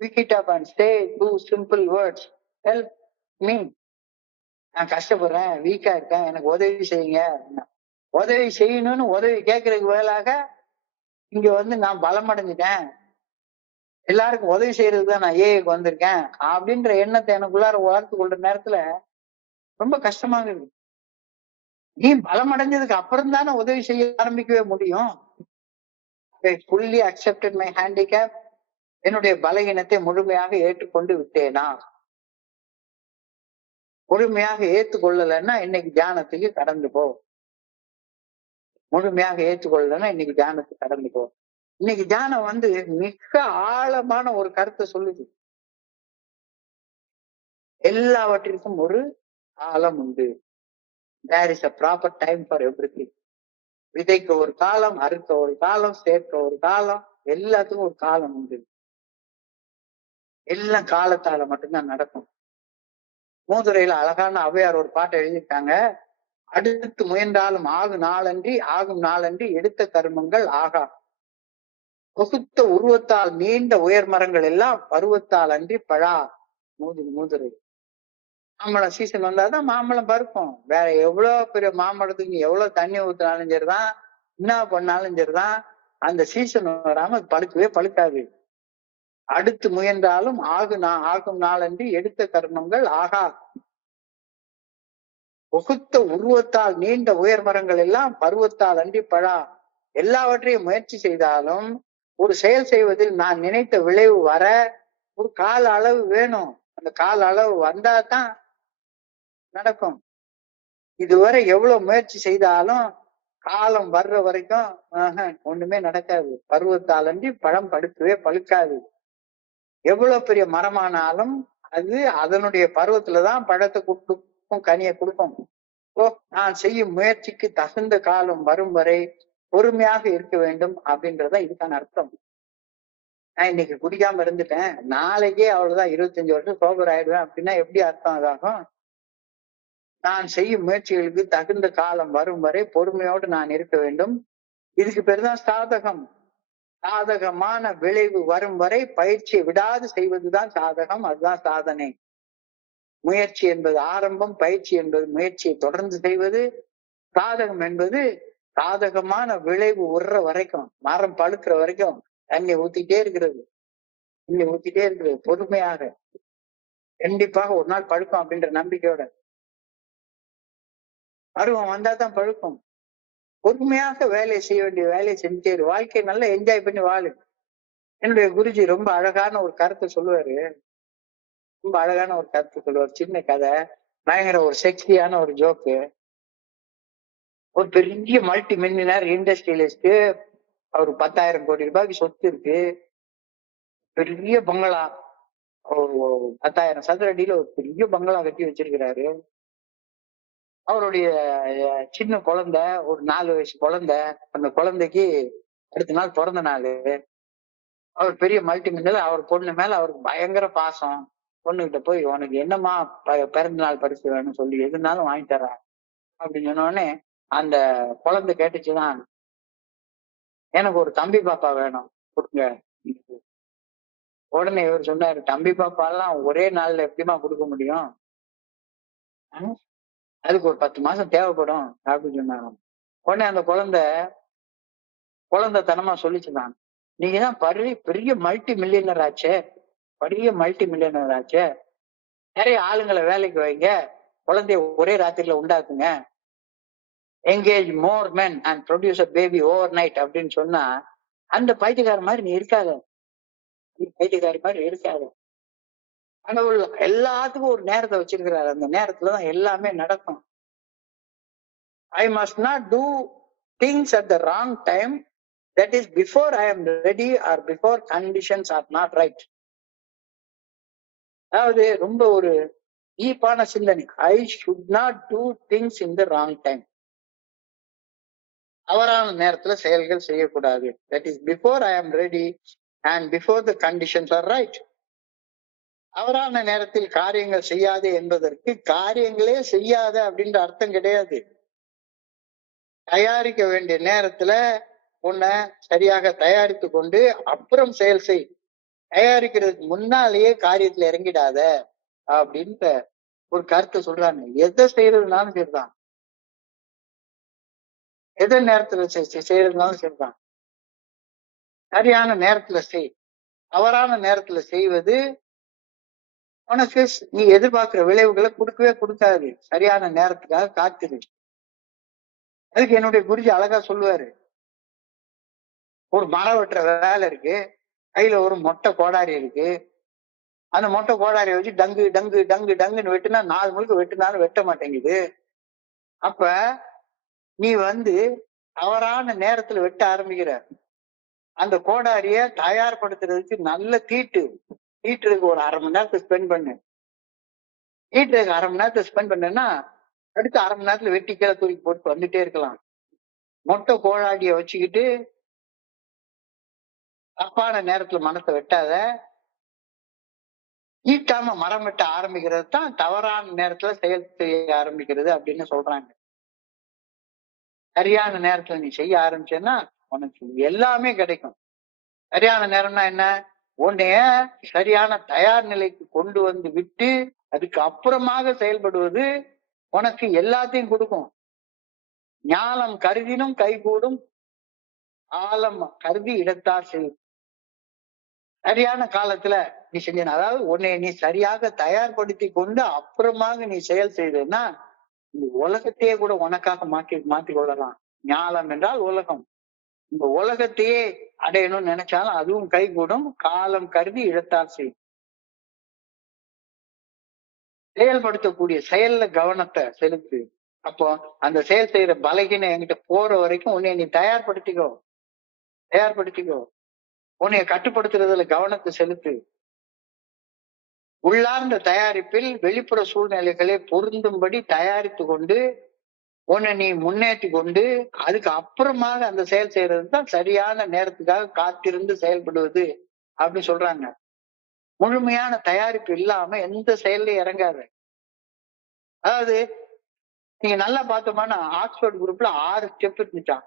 pick it up and say two simple words, help me. நான் கஷ்டப்படுறேன், வீக்கா இருக்கேன், எனக்கு உதவி செய்யுங்க. உதவி செய்யணும்னு உதவி கேட்கறதுக்கு பதிலாக இங்க நான் பலம் அடைஞ்சிட்டேன், எல்லாருக்கும் உதவி செய்யறதுக்கு தான் நான் ஏக்கு வந்திருக்கேன் அப்படின்ற எண்ணத்தை எனக்குள்ளார வளர்த்து கொள்ற நேரத்துல ரொம்ப கஷ்டமாக இருக்கு. நீ பலம் அடைஞ்சதுக்கு அப்புறம் தானே உதவி செய்ய ஆரம்பிக்கவே முடியும். fully accepted my handicap, என்னுடைய பலகீனத்தை முழுமையாக ஏற்றுக்கொண்டு விட்டேனா? முழுமையாக ஏற்றுக்கொள்ளலைன்னா இன்னைக்கு தியானத்துக்கு கடந்து போ. முழுமையாக ஏற்றுக்கொள்ளலைன்னா இன்னைக்கு தியானத்துக்கு கடந்து போ. இன்னைக்கு தியானம் மிக ஆழமான ஒரு கருத்தை சொல்லுது. எல்லாவற்றிற்கும் ஒரு காலம் உண்டு. There is a proper time for everything. விதைக்க ஒரு காலம், அறுக்க ஒரு காலம், சேர்க்க ஒரு காலம், எல்லாத்துக்கும் ஒரு காலம் உண்டு. எல்லாம் காலத்தால மட்டும்தான் நடக்கும். மூதுரையில அழகான ஔவையார் ஒரு பாட்டை எழுதியிருக்காங்க. அடுத்து முயன்றாலும் ஆகும் நாளன்றி, ஆகும் நாளன்றி எடுத்த கர்மங்கள் ஆகா. தொகுத்த உருவத்தால் நீண்ட உயர் மரங்கள் எல்லாம் பருவத்தால் அன்றி பழா. மூதுரை. மாம்பழம் சீசன் வந்தாதான் மாம்பழம் பருக்கும். வேற எவ்வளவு பெரிய மாம்பழத்துக்கு எவ்வளவு தண்ணி ஊத்தினாலும் சரிதான், என்ன பண்ணாலும் சரிதான், அந்த சீசன் வராம பழுக்கவே பழுக்காது. அடுத்து முயன்றாலும் ஆகும் நாளன்றி எடுத்த கர்மங்கள் ஆகா. ஒகுத்த உருவத்தால் நீண்ட உயர் மரங்கள் எல்லாம் பருவத்தால் அன்றி பழா. எல்லாவற்றையும் முயற்சி செய்தாலும் ஒரு செயல் செய்வதில் நான் நினைத்த விளைவு வர ஒரு கால அளவு வேணும். அந்த கால அளவு வந்தாதான் நடக்கும். இதுவரை எவ்வளவு முயற்சி செய்தாலும் காலம் வர்ற வரைக்கும் ஒண்ணுமே நடக்காது. பருவத்தால் அன்றி பழம் படுக்கவே பழுக்காது. எவ்வளவு பெரிய மரமானாலும் அது அதனுடைய பருவத்துலதான் பழத்தை கொடுக்கும், கனியை கொடுக்கும். நான் செய்யும் முயற்சிக்கு தகுந்த காலம் வரும் வரை பொறுமையாக இருக்க வேண்டும் அப்படின்றத இதுக்கான அர்த்தம். நான் இன்னைக்கு குடிக்காம இருந்துட்டேன், நாளைக்கே அவ்வளவுதான் 25 வருஷம் சோபர் ஆயிடுவேன் அப்படின்னா எப்படி அர்த்தம் அதாகும்? நான் செய்யும் முயற்சிகளுக்கு தகுந்த காலம் வரும் வரை பொறுமையோடு நான் இருக்க வேண்டும். இதுக்கு பேருதான் சாதகம். சாதகமான விளைவு வரும் வரை பயிற்சியை விடாது செய்வதுதான் சாதகம். அதுதான் சாதனை. முயற்சி என்பது ஆரம்பம், பயிற்சி என்பது முயற்சியை தொடர்ந்து செய்வது. சாதகம் என்பது சாதகமான விளைவு உர்ற வரைக்கும், மரம் பழுக்கிற வரைக்கும் தண்ணி ஊத்திட்டே இருக்கிறது. இங்க ஊத்திட்டே இருக்குது பொறுமையாக. கண்டிப்பாக ஒரு நாள் பழுக்கும் அப்படின்ற நம்பிக்கையோட. பருவம் வந்தா தான் பழுக்கும். பொறுமையாக வேலையை செய்ய வேண்டிய வேலையை செஞ்சுட்டே இரு. வாழ்க்கையை நல்லா என்ஜாய் பண்ணி வாழு. என்னுடைய குருஜி ரொம்ப அழகான ஒரு கருத்தை சொல்லுவாரு. ரொம்ப அழகான ஒரு கருத்து சொல்லுவார். சின்ன கதை, பயங்கர ஒரு செக்ஸியான ஒரு ஜோக்கு. ஒரு பெரிய மல்டி மில்லியனர் இண்டஸ்ட்ரியலிஸ்ட், அவரு 10,000 கோடி ரூபாய்க்கு சொத்து இருக்கு, பெரிய பங்களா, ஒரு 10,000 சதுர அடியில ஒரு பெரிய பங்களா கட்டி வச்சிருக்கிறாரு. அவருடைய சின்ன குழந்தை, ஒரு 4 வயசு குழந்தை, அந்த குழந்தைக்கு அடுத்த நாள் பிறந்த நாள். அவர் பெரிய மல்டி மில்லியனர், அவர் பொண்ணு மேல அவருக்கு பயங்கர பாசம். பொண்ணுகிட்ட போய் உனக்கு என்னம்மா பிறந்த நாள் பரிசு வேணும்னு சொல்லி எதுனாலும் வாங்கி தரேன் அப்படின்னு சொன்ன உடனே அந்த குழந்தை கேட்டுச்சுதான், எனக்கு ஒரு தம்பி பாப்பா வேணும், கொடுங்க. உடனே இவர் சொன்னாரு, தம்பி பாப்பா எல்லாம் ஒரே நாள்ல எப்படிமா கொடுக்க முடியும், அதுக்கு ஒரு 10 மாசம் தேவைப்படும் அப்படின்னு சொன்னாங்க. உடனே அந்த குழந்தைத்தனமா சொல்லிச்சுதான், நீங்க தான் பெரிய மல்டி மில்லியனர் ஆச்சே, பெரிய மல்டி மில்லியனர் ஆச்சே, நிறைய ஆளுங்களை வேலைக்கு வைங்க, குழந்தைய ஒரே ராத்திரில உண்டாக்குங்க, engage more men and produce a baby overnight அப்படின்னு சொன்னா, அந்த பைத்தியக்கார மாதிரி நீ இருக்காத, பைத்தியக்காரி மாதிரி இருக்காது. கடவுள் எல்லாத்துக்கும் ஒரு நேரத்தை வச்சிருக்கிறாரு. அந்த நேரத்துலதான் எல்லாமே நடக்கும். I must not do things at the wrong time, that is before I am ready or before conditions are not right. அதாவது ரொம்ப ஒரு டீப்பான சிந்தனை. I should not do things in the wrong time. தவறான நேரத்துல செயல்கள் செய்யக்கூடாது. That is before I am ready and before the conditions are right. தவறான நேரத்தில் காரியங்கள் செய்யாதே என்பதற்கு காரியங்களே செய்யாத அப்படின்ற அர்த்தம் கிடையாது. தயாரிக்க வேண்டிய நேரத்துல உன்னை சரியாக தயாரித்து கொண்டு அப்புறம் செயல் செய். தயாரிக்கிறதுக்கு முன்னாலேயே காரியத்துல இறங்கிடாத அப்படின்ற ஒரு கருத்தை சொல்றாங்க. எதை செய்யறதுனாலும் சரிதான், எதை நேரத்துல செய்யறதுனாலும் சரிதான், சரியான நேரத்துல செய். தவறான நேரத்துல செய்வது உனக்கு நீ எதிர்பார்க்கிற விளைவுகளை கொடுக்கவே கொடுக்காது. சரியான நேரத்துக்காக காத்துரு. அதுக்கு என்னுடைய குருஜி அழகா சொல்லுவாரு, ஒரு மரம் வெட்டுற வேலை இருக்கு, கையில ஒரு மொட்டை கோடாரி இருக்கு, அந்த மொட்டை கோடாரியை வச்சு டங்கு டங்கு டங்கு டங்குன்னு வெட்டுனா 4 முழுக்க வெட்டினாலும் வெட்ட மாட்டேங்குது. அப்ப நீ தவறான நேரத்துல வெட்ட ஆரம்பிக்கிற. அந்த கோடாரிய தயார்படுத்துறதுக்கு நல்ல தீட்டுறதுக்கு ஒரு 1/2 மணி நேரத்தை ஸ்பெண்ட் பண்ணு. தீட்டுறதுக்கு 1/2 மணி நேரத்தை ஸ்பெண்ட் பண்ணேன்னா அடுத்த 1/2 மணி நேரத்துல வெட்டி கீழே தூக்கி போட்டு வந்துட்டே இருக்கலாம். மொட்டை கோடாரிய வச்சுக்கிட்டு தப்பான நேரத்துல மரத்தை வெட்டாத. ஈட்டாம மரம் வெட்ட ஆரம்பிக்கிறது தான் தவறான நேரத்துல செயல் செய்ய ஆரம்பிக்கிறது அப்படின்னு சொல்றாங்க. சரியான நேரத்துல நீ செய்ய ஆரம்பிச்சேன்னா உனக்கு எல்லாமே கிடைக்கும். சரியான நேரம்னா என்ன? உன்னைய சரியான தயார் நிலைக்கு கொண்டு வந்து விட்டு அதுக்கு அப்புறமாக செயல்படுவது உனக்கு எல்லாத்தையும் கொடுக்கும். ஞானம் கருதினும் கைகூடும், ஆழம் கருதி இடத்தார் செய்யும். சரியான காலத்துல நீ செஞ்ச, அதாவது உன்னை நீ சரியாக தயார்படுத்தி கொண்டு அப்புறமாக நீ செயல் செய்தன்னா இந்த உலகத்தையே கூட உனக்காக மாத்தி கொள்ளலாம். ஞானம் என்றால் உலகம். இந்த உலகத்தையே அடையணும்னு நினைச்சாலும் அதுவும் கைகூடும். காலம் கருதி இடத்தார் செய்யும். செயல்படுத்தக்கூடிய செயல்ல கவனத்தை செலுத்து. அப்போ அந்த செயல் செய்யற பலகீனம் என்கிட்ட போற வரைக்கும் உன்னை நீ தயார்படுத்திக்கோ. உன்னைய கட்டுப்படுத்துறதுல கவனத்தை செலுத்து. உள்ளார்ந்த தயாரிப்பில் வெளிப்புற சூழ்நிலைகளை பொருந்தும்படி தயாரித்து கொண்டு உன்னை நீ முன்னேற்றி கொண்டு அதுக்கு அப்புறமாக அந்த செயல் செய்யறது தான் சரியான நேரத்துக்காக காத்திருந்து செயல்படுவது அப்படின்னு சொல்றாங்க. முழுமையான தயாரிப்பு இல்லாம எந்த செயல்லையும் இறங்காது. அதாவது நீங்க நல்லா பார்த்தோம்னா ஆக்ஸ்போர்ட் குரூப்ல 6 ஸ்டெப் இருந்துச்சான்.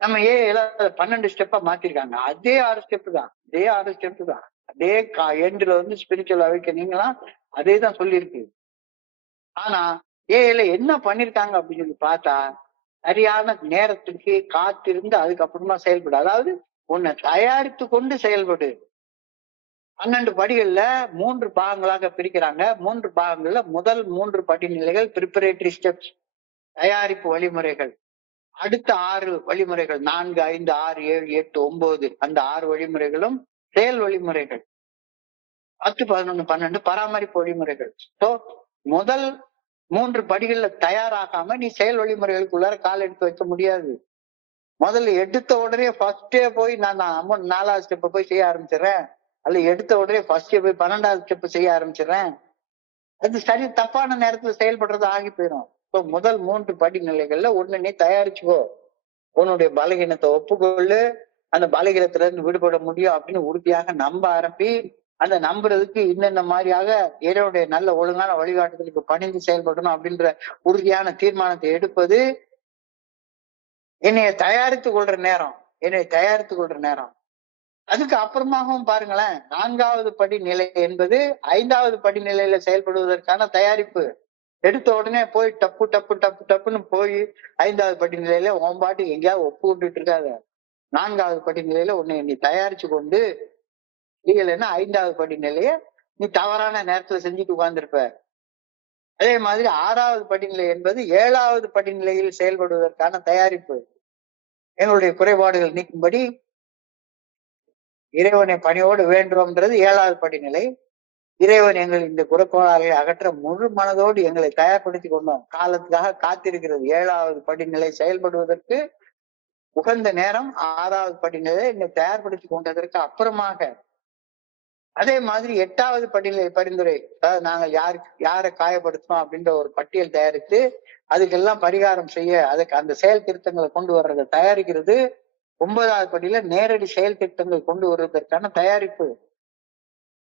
நம்ம 12 ஸ்டெப்பா மாத்திருக்காங்க. அதே 6 ஸ்டெப் தான். அதே எண்ட்ல ஸ்பிரிச்சுவல் அவேக்கனிங்லாம் அதே தான் சொல்லியிருக்கு. ஆனா ஏல என்ன பண்ணிருக்காங்க அப்படின்னு சொல்லி பார்த்தா சரியான நேரத்துக்கு காத்திருந்து அதுக்கப்புறமா செயல்படும். அதாவது உன்னை தயாரித்து கொண்டு செயல்படு. 12 படிகள்ல 3 பாகங்களாக பிரிக்கிறாங்க. 3 பாகங்கள்ல முதல் 3 படிநிலைகள் ப்ரிப்பரேட்டரி ஸ்டெப்ஸ், தயாரிப்பு வழிமுறைகள். அடுத்த 6 வழிமுறைகள் 4, 5, 6, 7, 8, 9 அந்த 6 வழிமுறைகளும் செயல் வழிமுறைகள். 10, 11, 12 பராமரிப்பு வழிமுறைகள். சோ முதல் 3 படிகள்ல தயாராகாம நீ செயல் வழிமுறைகளுக்குள்ளார கால் எடுத்து வைக்க முடியாது. முதல்ல எடுத்த உடனே ஃபர்ஸ்டே போய் நான் 4வது ஸ்டெப்ப போய் செய்ய ஆரம்பிச்சிடறேன், அல்ல எடுத்த உடனே ஃபர்ஸ்டே போய் 12வது ஸ்டெப் செய்ய ஆரம்பிச்சிடறேன், அது சரி தப்பான நேரத்துல செயல்படுறது ஆகி போயிடும். முதல் 3 படிநிலைகள்ல ஒண்ணு நீ தயாரிச்சுக்கோ. உன்னுடைய பலகீனத்தை ஒப்புக்கொள்ளு, அந்த பலகீனத்துல இருந்து விடுபட முடியும் அப்படின்னு உறுதியாக நம்ப ஆரம்பி, அந்த நம்புறதுக்கு இன்னென்ன மாதிரியாக இறைவனுடைய நல்ல ஒழுங்கான வழிகாட்டுதலுக்கு பணிந்து செயல்படணும் அப்படின்ற உறுதியான தீர்மானத்தை எடுப்பது என்னைய தயாரித்துக் கொள்ற நேரம். அதுக்கு அப்புறமாகவும் பாருங்களேன், 4வது படிநிலை என்பது 5வது படிநிலையில செயல்படுவதற்கான தயாரிப்பு. எடுத்த உடனே போய் டப்புன்னு போய் 5வது படிநிலையில ஓம்பாட்டு எங்கேயாவது ஒப்பு விட்டுட்டு இருக்காத. 4வது படிநிலையில உன்னை நீ தயாரிச்சு கொண்டு இல்லைன்னா 5வது படிநிலைய நீ தவறான நேரத்துல செஞ்சுட்டு உட்கார்ந்துருப்ப. அதே மாதிரி 6வது படிநிலை என்பது 7வது படிநிலையில் செயல்படுவதற்கான தயாரிப்பு. எங்களுடைய குறைபாடுகள் நீக்கும்படி இறைவனை பணியோடு வேண்டும்ன்றது 7வது படிநிலை. இறைவன் எங்கள் இந்த குறைபாடுகளை அகற்ற முழு மனதோடு எங்களை தயார்படுத்தி கொண்டோம். காலத்துக்காக காத்திருக்கிறது 7வது படிநிலை செயல்படுவதற்கு உகந்த நேரம் 6வது படிநிலை என்னை தயார்படுத்தி கொண்டதற்கு அப்புறமாக. அதே மாதிரி 8வது படிநிலை பரிந்துரை, அதாவது நாங்கள் யாரை காயப்படுத்தணும் அப்படின்ற ஒரு பட்டியல் தயாரித்து அதுக்கெல்லாம் பரிகாரம் செய்ய அதுக்கு அந்த செயல் திருத்தங்களை கொண்டு வர்றதை தயாரிக்கிறது. 9வது படியில நேரடி செயல் திட்டங்கள் கொண்டு வருவதற்கான தயாரிப்பு.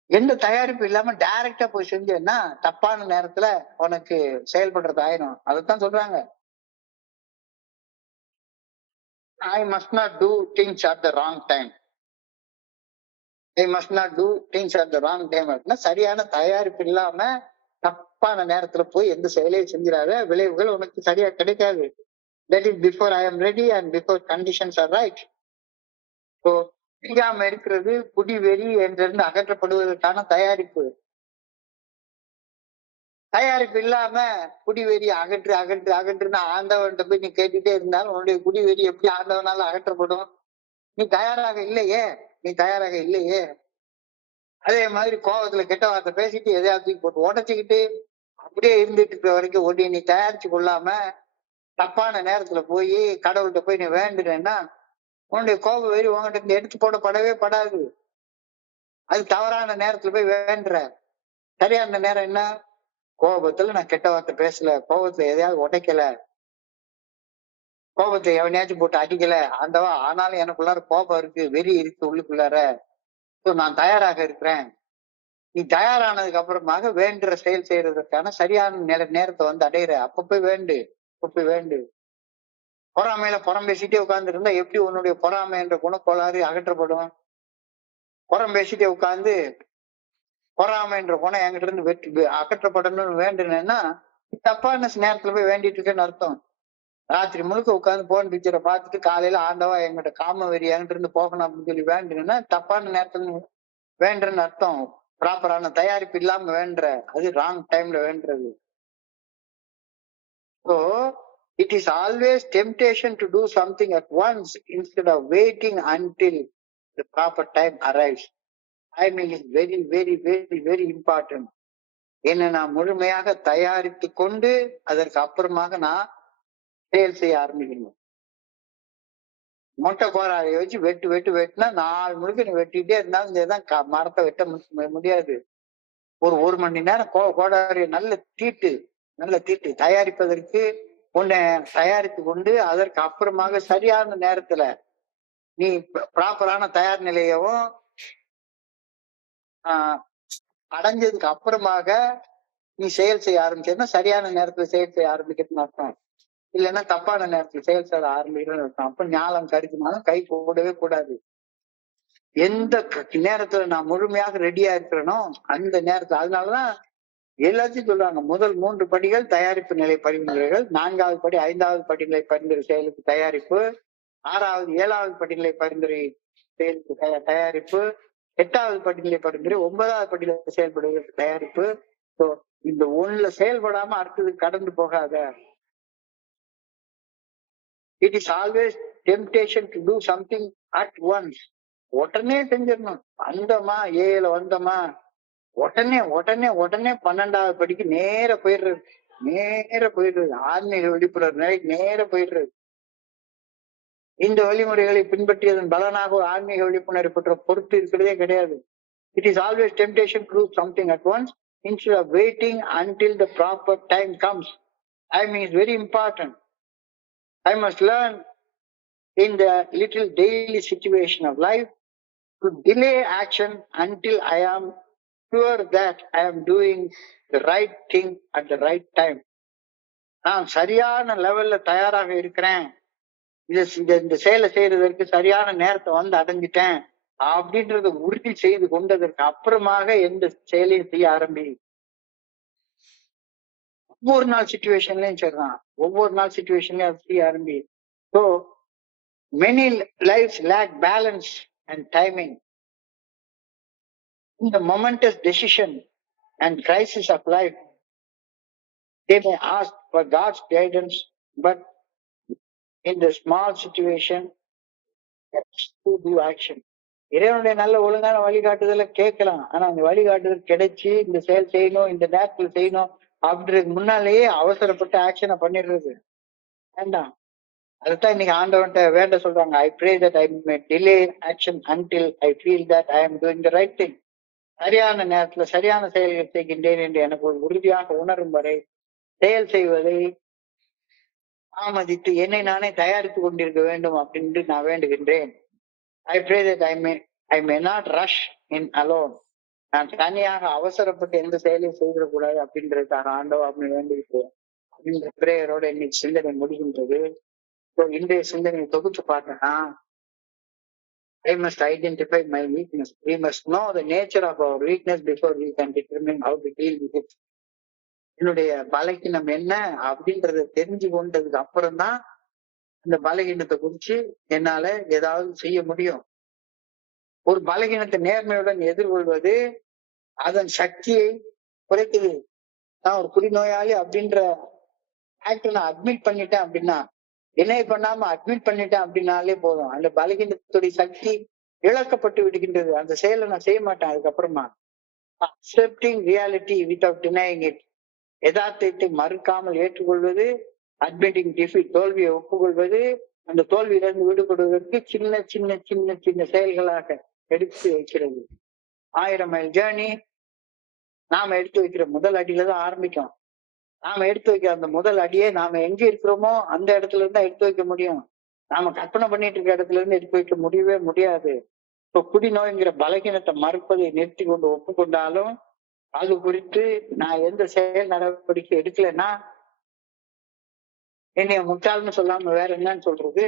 எந்த தயாரிப்பு இல்லாம டைரக்டா போய் செஞ்சேன்னா தப்பான நேரத்துல உனக்கு செயல்படுறது ஆயிரும். அதைத்தான் சொல்றாங்க, I must not do things at the wrong time. I must not do things at the wrong time. அப்படின்னா சரியான தயாரிப்பு இல்லாம தப்பான நேரத்துல போய் எந்த செயலையும் செஞ்சிடாத, விளைவுகள் உனக்கு சரியா கிடைக்காது. That is before I am ready and before conditions are right. So செய்யாம இருக்கிறது குடி வெறி என்றிருந்து அகற்றப்படுவதற்கான தயாரிப்பு. தயாரிப்பு இல்லாம குடிவெறி அகற்றுன்னு ஆண்டவன்கிட்ட போய் நீ கேட்டுட்டே இருந்தாலும் உன்னுடைய குடிவெறி எப்படி ஆண்டவனால அகற்றப்படும்? நீ தயாராக இல்லையே. அதே மாதிரி கோபத்துல கெட்ட வார்த்தை பேசிட்டு எதையாவது போட்டு உடச்சுக்கிட்டு அப்படியே இருந்துட்டு இருக்கிற வரைக்கும் ஒடி நீ தயாரிச்சு கொள்ளாம தப்பான நேரத்துல போய் கடவுள்கிட்ட போய் நீ வேண்டுனேன்னா உன்னுடைய கோப வெறி உங்ககிட்ட இருந்து எடுத்து போடப்படவே படாது. அது தவறான நேரத்துல போய் வேண்டுற. சரியான நேரம் என்ன? கோபத்துல நான் கெட்ட வார்த்தை பேசல, கோபத்துல எதையாவது உடைக்கல, கோபத்தை எவனையாச்சும் போட்டு அடிக்கல ஆண்டவா, ஆனாலும் எனக்குள்ளார கோபம் இருக்கு, வெறி இருக்கு உள்ளுக்குள்ளார. நான் தயாராக இருக்கிறேன். நீ தயாரானதுக்கு அப்புறமாக வேண்டுற செயல் செய்யறதுக்கான சரியான நேரத்தை வந்து அடையிற. அப்ப போய் வேண்டு. பொறாமையில புறம் பேசிட்டே உட்கார்ந்து இருந்தா எப்படி உன்னுடைய பொறாமை என்ற குணக்கோளாறு அகற்றப்படும்? புறம் பேசிட்டே உட்கார்ந்து பொறாமை என்ற குணம் என்கிட்ட இருந்து அகற்றப்படணும்னு வேண்டுனேன்னா தப்பான நேரத்துல போய் வேண்டிட்டு இருக்கேன்னு அர்த்தம். ராத்திரி முழுக்க உட்காந்து போன் பிக்சரை பார்த்துட்டு காலையில ஆண்டவா எங்கிட்ட காம வெறி என்கிட்ட இருந்து போகணும் அப்படின்னு சொல்லி வேண்டுனா தப்பான நேரத்துல வேண்டுன்னு அர்த்தம். ப்ராப்பரான தயாரிப்பு இல்லாம வேண்டுற, அது ராங் டைம்ல வேண்டுறது. So it is always temptation to do something at once instead of waiting until the proper time arrives. Timing is very, very, very, very important. என்னை நான் முழுமையாக தயாரித்து கொண்டு அதற்கு அப்புறமாக நான் செயல் செய்ய ஆரம்பிக்கணும். மொட்டை கோராளியை வச்சு வெட்டுனா 4 முழுக்க நீ வெட்டிட்டே இருந்தாலும் இதுதான் மரத்தை வெட்ட முடியாது. ஒரு மணி நேரம் கோடாரியை நல்ல தீட்டு தயாரிப்பதற்கு உன்னை தயாரித்து கொண்டு அதற்கு அப்புறமாக சரியான நேரத்துல நீ ப்ராப்பரான தயார் நிலையவும் அடைஞ்சதுக்கு அப்புறமாக நீ செயல் செய்ய ஆரம்பிச்சதுன்னா சரியான நேரத்துல செயல் செய்ய ஆரம்பிக்கிறதுன்னு அர்த்தம். இல்லைன்னா தப்பான நேரத்துல செயல் செய்ய ஆரம்பிக்கிறதுன்னு அர்த்தம். அப்ப ஞானம் கருதினாலும் கை போடவே கூடாது. எந்த நேரத்துல நான் முழுமையாக ரெடியா இருக்கிறேனோ அந்த நேரத்துல. அதனாலதான் எல்லாத்தையும் சொல்றாங்க, முதல் 3 படிகள் தயாரிப்பு நிலை பரிந்துரைகள், 4வது படி 5வது படிநிலை பரிந்துரை செயலுக்கு தயாரிப்பு, 6வது 7வது படிநிலை பரிந்துரை தயாரிப்பு, 8வது படிநிலை படுகிற 9வது படியில செயல்படுகிற தயாரிப்பு. So, இந்த ஒண்ணுல செயல்படாம அடுத்தது கடந்து போகாத. It is always temptation to do something at once. உடனே செஞ்சிடணும். வந்தோமா ஏல வந்தோமா உடனே உடனே உடனே 12வது படிக்கு நேர போயிடுறது. ஆன்மீக விழிப்புணர்வு நிலைக்கு நேர போயிடுறது. இந்த வழிமுறைகளை பின்பற்றியதன் பலனாக ஒரு ஆன்மீக விழிப்புணர்வு பெற்ற பொறுத்து இருக்கிறதே கிடையாது. It is always temptation to do something at once instead of waiting until the proper time comes. Timing is very important. I must learn in the little daily situation of life to delay action until I am sure that I am doing the right thing at the right time. நான் சரியான லெவல்ல தயாராக இருக்கிறேன், இந்த செயலை செய்யறதற்கு சரியான நேரத்தை வந்து அடைஞ்சிட்டேன் அப்படின்றத உறுதி செய்து கொண்டதற்கு அப்புறமாக எந்த செயலையும் செய்ய ஆரம்பி. ஒவ்வொரு நாள் சிச்சுவேஷன்லயும் சரிதான், ஒவ்வொரு நாள் சிச்சுவேஷன்லயும் அதை செய்ய ஆரம்பி. So many lives lack balance and timing. In the momentous decision and crisis of life, they may ask for God's guidance, but in the small situation, to do action. இறைவனுடைய நல்ல ஒழுங்கான வழிகாட்டுதல கேட்கலாம், ஆனா அந்த வழிகாட்டுதல் கிடைச்சி இந்த செயல் செய்யணும், இந்த நேரத்துல செய்யணும் அப்படின்றதுக்கு முன்னாலேயே அவசரப்பட்டு ஆக்ஷனை பண்ணிடுறது வேண்டாம். அதுதான் இன்னைக்கு ஆண்டவன்ட்ட வேண்ட சொல்றாங்க. I pray that I may delay action until I feel that I am doing the right thing. சரியான நேரத்துல சரியான செயல்கள் செய்கின்றேன் என்று எனக்கு ஒரு உறுதியாக உணரும் வரை செயல் செய்வதை தாமதித்து என்னை நானே தயாரித்து கொண்டிருக்க வேண்டும் அப்படின்னு நான் வேண்டுகின்றேன். I pray that I may not rush in alone. நான் தனியாக அவசரப்பட்டு எந்த செயலையும் செய்திடக்கூடாது அப்படின்றதுக்காக ஆண்டவா அப்படின்னு வேண்டிக்கிறேன். அப்படின்ற பிரேயரோட இன்னைக்கு சிந்தனை முடிகின்றது. இன்றைய சிந்தனையை தொகுத்து பார்த்தேன்னா, I must identify my weakness. We must know the nature of our weakness before we can determine how to deal with it. என்னுடைய பலகீனம் என்ன அப்படின்றத தெரிஞ்சு கொண்டதுக்கு அப்புறம் தான் இந்த பலகீனத்தை குறிச்சு என்னால ஏதாவது செய்ய முடியும். ஒரு பலகீனத்தை நேர்மையுடன் எதிர்கொள்வது அதன் சக்தியை குறைக்குது. நான் ஒரு குடிநோயாளி அப்படின்ற ஆக்ட நான் அட்மிட் பண்ணிட்டேன் அப்படின்னா, என்ன பண்ணாம அட்மிட் பண்ணிட்டேன் அப்படின்னாலே போதும், அந்த பலகீனத்துடைய சக்தி இழக்கப்பட்டு விடுகின்றது. அந்த செயலை நான் செய்ய மாட்டேன். அதுக்கப்புறமா accepting reality without denying it, யதார்த்தத்தை மறுக்காமல் ஏற்றுக்கொள்வது, அட்மிட்டிங் டிஃபீட், தோல்வியை ஒப்புக்கொள்வது, அந்த தோல்வியிலிருந்து விடுபடுவதற்கு சின்ன சின்ன சின்ன சின்ன செயல்களாக எடுத்து வைக்கிறது. 1000 மைல் ஜேர்னி நாம எடுத்து வைக்கிற முதல் அடியில தான் ஆரம்பிக்கும். நாம எடுத்து வைக்கிற அந்த முதல் அடியே நாம எங்க இருக்கிறோமோ அந்த இடத்துல இருந்து எடுத்து வைக்க முடியும். நாம கற்பனை பண்ணிட்டு இருக்க இடத்துல இருந்து எடுத்து வைக்க முடியவே முடியாது. இப்போ குடிநோய்ங்கிற பலகீனத்தை மறுப்பதை நிறுத்தி கொண்டு ஒப்புக்கொண்டாலும் அது குறித்து நான் எந்த செயல் நடவடிக்கை எடுக்கலைன்னா என்னைய முட்டாள்னு சொல்லாம வேற என்னன்னு சொல்றது?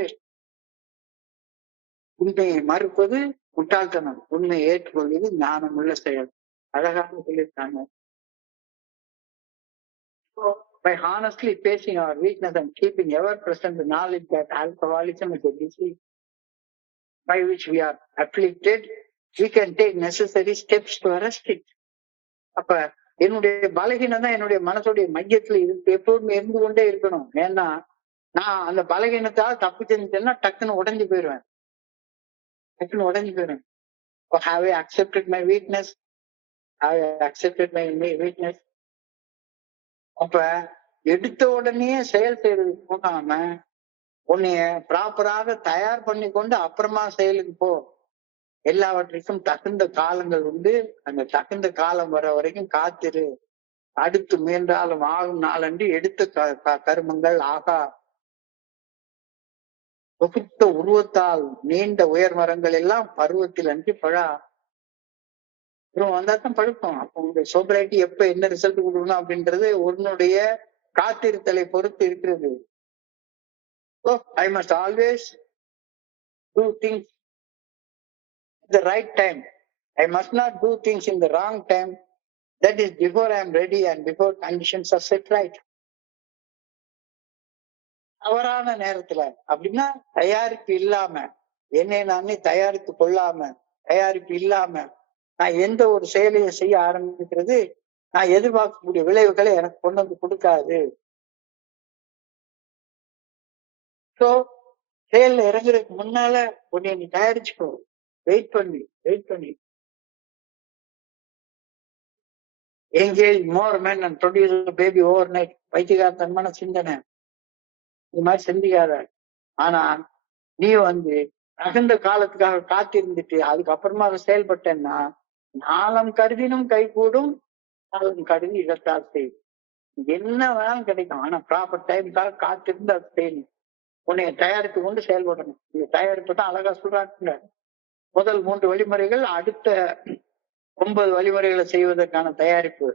உண்மையை மறுப்பது முட்டாள்தனம், உண்மையை ஏற்றுக்கொள்வது ஞானம் உள்ள செயல். அழகாக சொல்லியிருக்காங்க. By honestly facing our weakness and keeping ever present the knowledge that alcoholism is a disease by which we are afflicted, we can take necessary steps to arrest it. அப்ப என்னுடைய பலகீனம் தான் என்னுடைய மனசுடைய மையத்துல எப்போதுமே இருந்து கொண்டே இருக்கணும். ஏன்னா நான் அந்த பலகீனத்தால் தப்பு செஞ்சேன்னா டக்குன்னு உடஞ்சு போயிடுவேன். Have I accepted my weakness? Have I accepted my weakness? அப்ப எடுத்த உடனே செயல் செய்யறது போகாம உன்னைய ப்ராப்பராக தயார் பண்ணி கொண்டு அப்புறமா செயலுக்கு போ. எல்லாவற்றிற்கும் தகுந்த காலங்கள் உண்டு. அந்த தகுந்த காலம் வர வரைக்கும் காத்திரு. அடுத்து முயன்றாலும் ஆகும் நாளன்றி எடுத்த கருமங்கள் ஆகா. தொகுத்த உருவத்தால் நீண்ட உயர் மரங்கள் எல்லாம் பருவத்தில் அன்றி பழா. அப்புறம் வந்தாதான் பழுக்கும். அப்ப உங்களுடைய சோபரைட்டி எப்ப என்ன ரிசல்ட் கொடுக்கணும் அப்படின்றது உன்னுடைய காத்திருத்தலை பொறுத்து இருக்கிறது. So I must always do things at the right time. I must not do things in the wrong time. That is before I am ready and before conditions are set right. தவறான நேரத்துல அப்படின்னா தயாரிப்பு இல்லாம என்னை நானே தயாரித்து கொள்ளாம, தயாரிப்பு இல்லாம நான் எந்த ஒரு செயலையும் செய்ய ஆரம்பிக்கிறது நான் எதிர்பார்க்கக்கூடிய விளைவுகளை எனக்கு கொண்டு வந்து கொடுக்காது. சோ செயல்ல இறங்குறதுக்கு முன்னால உன்னை நீ தயாரிச்சுக்கோ. வெயிட் பண்ணி engage more men and produce a baby overnight. பைத்தியகாரத்தனமான சிந்தனை. இது மாதிரி சிந்திக்காத. ஆனா நீ தகுந்த காலத்துக்காக காத்திருந்துட்டு அதுக்கப்புறமா அதை செயல்பட்டேன்னா நாளம் கருதினும் கைகூடும், நாளம் கருதி இடத்தால் செய்யும். என்ன வேணாலும் கிடைக்கும். ஆனா ப்ராப்பர் டைமுக்காக காத்திருந்து அதை செய்யணும். உன்னை தயாரித்து கொண்டு செயல்படணும். இந்த தயாரிப்பு தான் அழகா சொல்றாங்க. முதல் 3 வழிமுறைகள், அடுத்த 9 வழிமுறைகளை செய்வதற்கான தயாரிப்பு.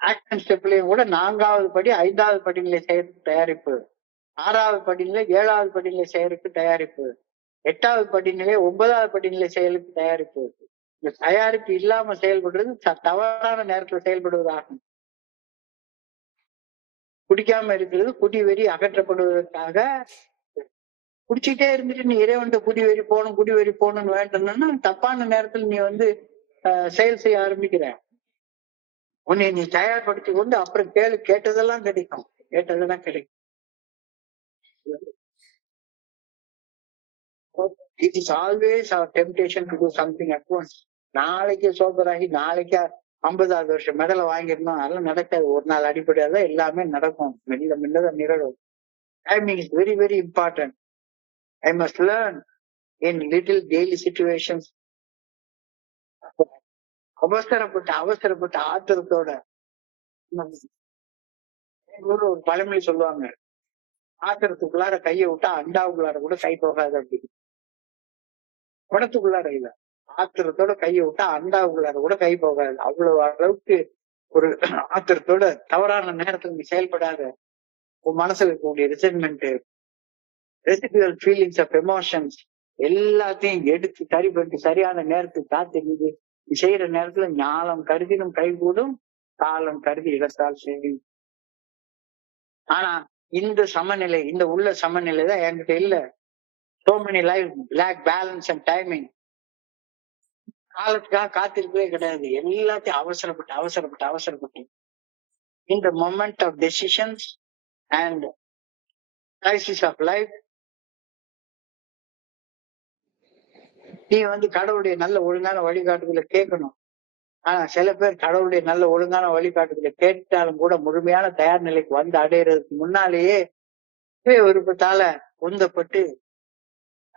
ஆக்ஷன் ஸ்டெப்லயும் கூட 4வது படி 5வது படிநிலை செய்யறதுக்கு தயாரிப்பு, 6வது படிநிலை 7வது படிநிலை செய்யறதுக்கு தயாரிப்பு, 8வது படிநிலை 9வது படிநிலை செயலுக்கு தயாரிப்பு. இந்த தயாரிப்பு இல்லாம செயல்படுறது தவறான நேரத்துல செயல்படுவதாகும். குடிக்காம இருக்கிறது குடி வெறி அகற்றப்படுவதற்காக. குடிச்சுட்டே இருந்துட்டு நீ இறைவன்ட்ட குடி வெறி போகணும்னு வேண்டணும்னா தப்பான நேரத்துல நீ செயல் செய்ய ஆரம்பிக்கிற. உன்னை நீ தயார்படுத்தி கொண்டு அப்புறம் கேட்டதெல்லாம் கிடைக்கும். It is always our temptation to do something at once. நாளைக்கு சோபராகி நாளைக்கு 50வது வருஷம் மெடலை வாங்கிருந்தோம், அதெல்லாம் நடக்காது. ஒரு நாள் அடிப்படையாக தான் எல்லாமே நடக்கும். மெல்ல நிகழும். Timing is very, very important. I must learn in little daily situations. அவசரப்பட்டு ஆத்திரத்தோட ஒரு பழமொழி சொல்லுவாங்க, ஆத்திரத்துக்குள்ளார கையை விட்டா அண்டாவுக்குள்ளார கூட கை போகாது அப்படின்னு. குடத்துக்குள்ளார இல்ல, ஆத்திரத்தோட கையை விட்டா அண்டாவுக்குள்ளார கூட கை போகாது. அவ்வளவு அளவுக்கு ஒரு ஆத்திரத்தோட தவறான நேரத்துல நீ செயல்படாத. உன் மனசுல இருக்கக்கூடிய resentment, residual feelings of emotions எல்லாத்தையும் எடுத்து சரி பண்ணி சரியான நேரத்துக்கு காத்திருந்து நீ செய்யற நேரத்துல ஞானம் கருதினும் கைகூடும், காலம் கருதி இடத்தால் செய்யும். ஆனா இந்த சமநிலை, இந்த உள்ள சமநிலை தான் என்கிட்ட இல்ல. So many lives lack balance and timing. காலத்துக்காக காத்திருக்கவே கிடையாது. எல்லாத்தையும் அவசரப்பட்டு in the moment of decisions and crisis of life நீ கடவுளுடைய நல்ல ஒழுங்கான வழிகாட்டுதலை கேட்கணும். ஆனா சில பேர் கடவுளுடைய நல்ல ஒழுங்கான வழிகாட்டுதலை கேட்டாலும் கூட முழுமையான தயார் நிலைக்கு அடையிறதுக்கு முன்னாலேயே விருப்பத்தால உந்தப்பட்டு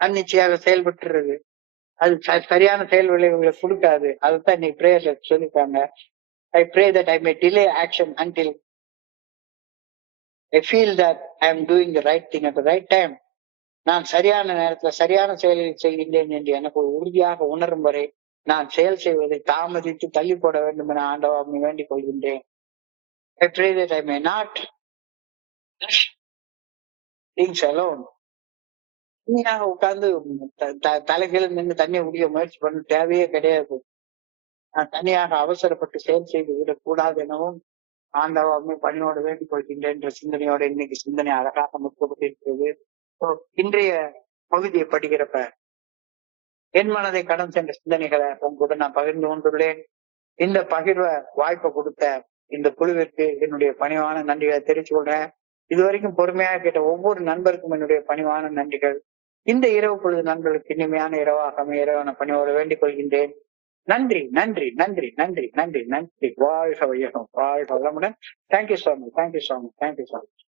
தன்னிச்சையாக செயல்பட்டுறது. அது சரியான செயல் விளைவுகளை கொடுக்காது. அதுதான் இன்னைக்கு பிரேயர்ல சொல்லிருக்காங்க. I pray that I may delay action until I feel that I am doing the right thing at the right time. நான் சரியான நேரத்துல சரியான செயலை செய்கின்றேன் என்று எனக்கு ஒரு உறுதியாக உணரும் வரை நான் செயல் செய்வதை தாமதித்து தள்ளி போட வேண்டும் என ஆண்டவரை வேண்டிக் கொள்கின்றேன். I pray that I may not rush things alone. நீயாக உட்கார்ந்து தலைகீழ நின்று தண்ணியை குடிக்க முயற்சி பண்ண தேவையே கிடையாது. நான் தனியாக அவசரப்பட்டு செயல் செய்து விடக்கூடாது எனவும் ஆண்டவரை பணியோடு வேண்டிக் கொள்கின்றேன் என்ற சிந்தனையோட இன்னைக்கு சிந்தனை அழகாக முற்பட்டிருக்கிறது. இன்றைய பகுதியை படிக்கிறப்ப என் மனதை கடன் சென்ற சிந்தனைகளை கூட நான் பகிர்ந்து கொண்டுள்ளேன். இந்த பகிர்வை வாய்ப்பை கொடுத்த இந்த குழுவிற்கு என்னுடைய பணிவான நன்றிகளை தெரிவித்துக் கொள்றேன். இதுவரைக்கும் பொறுமையாக கேட்ட ஒவ்வொரு நண்பருக்கும் என்னுடைய பணிவான நன்றிகள். இந்த இரவு பொழுது நண்பர்களுக்கு இனிமையான இரவாக இறைவன பணியோடு வேண்டிக் கொள்கின்றேன். நன்றி நன்றி நன்றி நன்றி நன்றி நன்றி. வாழ்க வையகம், வாழ்க வளமுடன். Thank you so much.